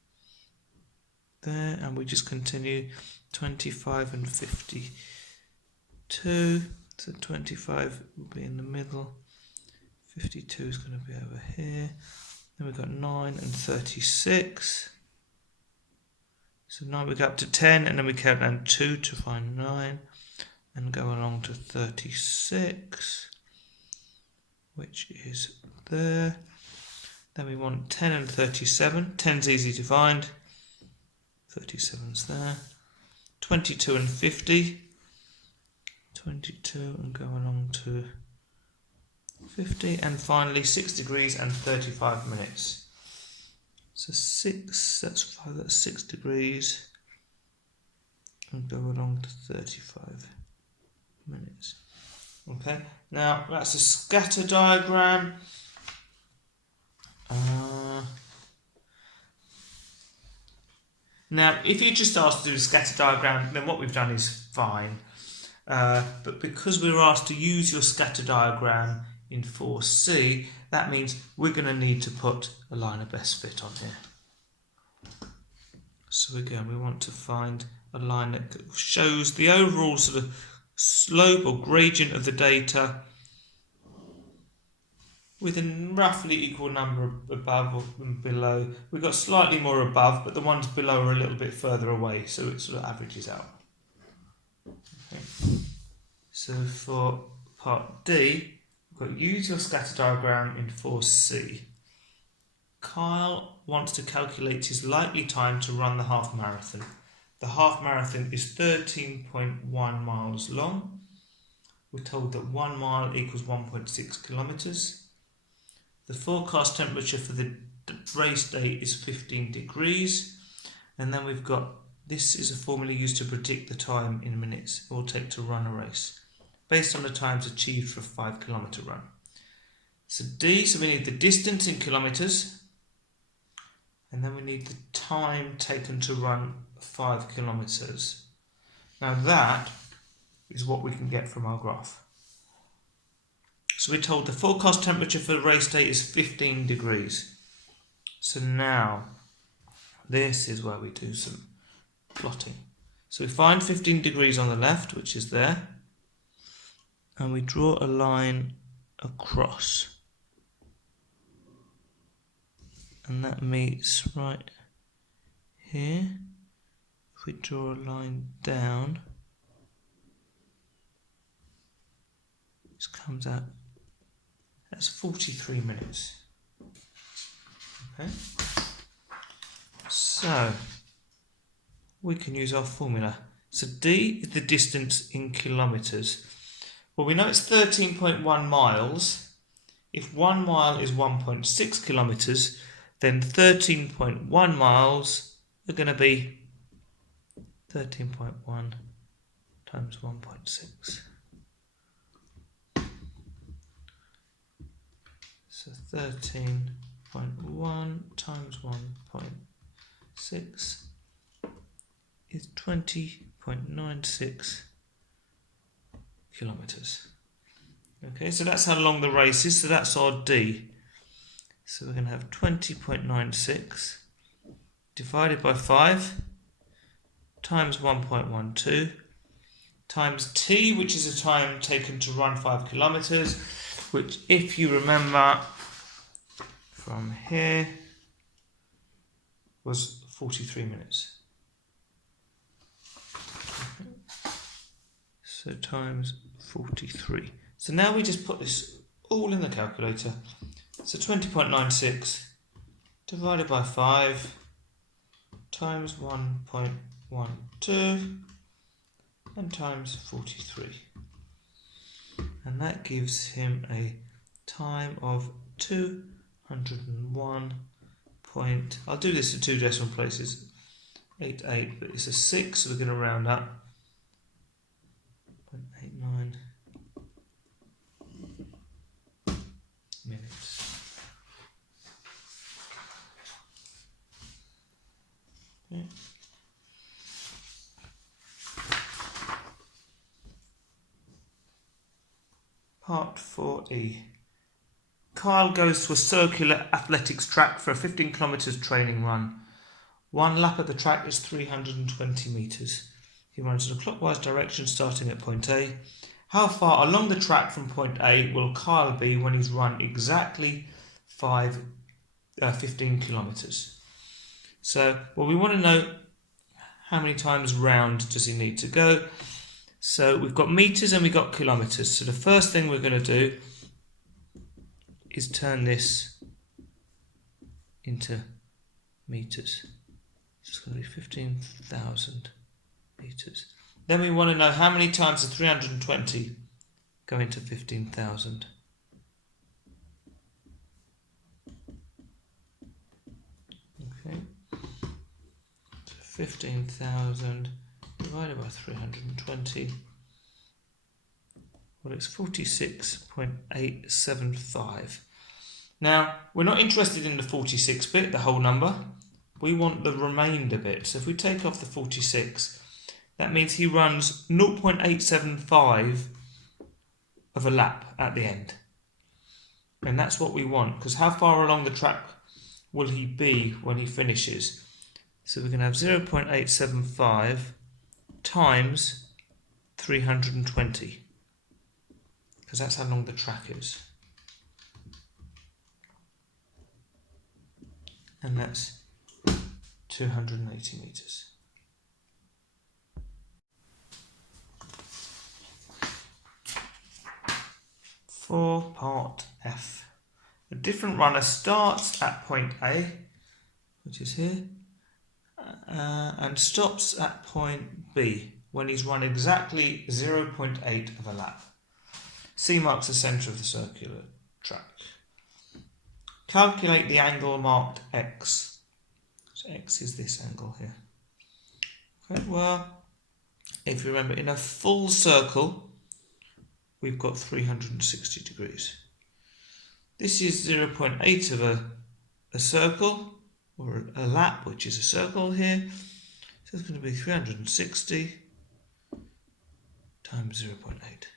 there, and we just continue 25 and 52. So 25 will be in the middle. 52 is going to be over here. Then we've got 9 and 36. So now we go up to 10, and then we count down 2 to find 9, and go along to 36, which is there. Then we want 10 and 37. 10's easy to find. 37's there. 22 and 50. 22 and go along to 50. And finally 6 degrees and 35 minutes. So 6, that's 5, that's 6 degrees. And go along to 35 minutes. Okay, now that's a scatter diagram. Now, if you just asked to do a scatter diagram, then what we've done is fine. But because we were asked to use your scatter diagram in 4C, that means we're going to need to put a line of best fit on here. So again, we want to find a line that shows the overall sort of slope or gradient of the data with a roughly equal number above and below. We've got slightly more above, but the ones below are a little bit further away, so it sort of averages out. Okay. So for part D, we've got use your scatter diagram in 4C. Kyle wants to calculate his likely time to run the half marathon. The half marathon is 13.1 miles long. We're told that 1 mile equals 1.6 kilometres. The forecast temperature for the race day is 15 degrees. And then we've got, this is a formula used to predict the time in minutes it will take to run a race, based on the times achieved for a 5 kilometre run. So D, so we need the distance in kilometres, and then we need the time taken to run 5 kilometres. Now that is what we can get from our graph. So we're told the forecast temperature for the race day is 15 degrees. So now, this is where we do some plotting. So we find 15 degrees on the left, which is there, and we draw a line across. And that meets right here. If we draw a line down, this comes out, that's 43 minutes. Okay, so we can use our formula. So D is the distance in kilometres. Well, we know it's 13.1 miles. If 1 mile is 1.6 kilometres, then 13.1 miles are going to be 13.1 times 1.6. So 13.1 times 1.6 is 20.96 kilometres. Okay, so that's how long the race is, so that's our D. So we're going to have 20.96 divided by 5 times 1.12 times T, which is a time taken to run 5 kilometres, which, if you remember from here was 43 minutes. So times 43. So now we just put this all in the calculator. So 20.96 divided by 5 times 1.12 and times 43. And that gives him a time of 201 point, I'll do this in 2 decimal places, 88, but it's a 6, so we're going to round up. 0.89 minutes. Okay. Part 4E. Kyle goes to a circular athletics track for a 15 kilometres training run. One lap at the track is 320 metres. He runs in a clockwise direction starting at point A. How far along the track from point A will Kyle be when he's run exactly 15 kilometres? So, well, we want to know how many times round does he need to go. So we've got metres and we've got kilometres. So the first thing we're going to do is turn this into metres. It's going to be 15,000 metres. Then we want to know how many times the 320 go into 15,000. Okay. So 15,000 divided by 320. Well, it's 46.875. Now, we're not interested in the 46 bit, the whole number. We want the remainder bit. So if we take off the 46, that means he runs 0.875 of a lap at the end. And that's what we want, because how far along the track will he be when he finishes? So we're going to have 0.875 times 320, because that's how long the track is. And that's 280 metres. For part F, a different runner starts at point A, which is here, and stops at point B when he's run exactly 0.8 of a lap. C marks the centre of the circular track. Calculate the angle marked X. So X is this angle here. Okay, well, if you remember, in a full circle, we've got 360 degrees. This is 0.8 of a circle, or a lap, which is a circle here. So it's going to be 360 times 0.8.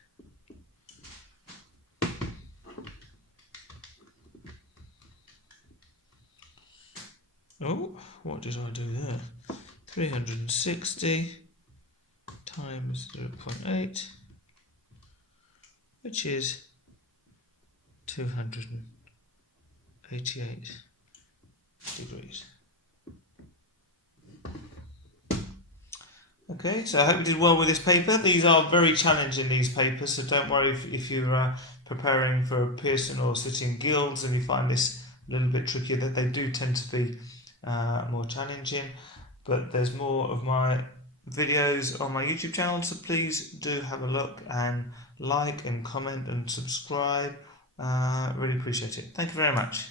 Oh, what did I do there? 360 times 0.8, which is 288 degrees. Okay, so I hope you did well with this paper. These are very challenging, these papers, so don't worry if you're preparing for Pearson or City and Guilds and you find this a little bit trickier, that they do tend to be more challenging. But there's more of my videos on my YouTube channel, so please do have a look and like and comment and subscribe. Really appreciate it. Thank you very much.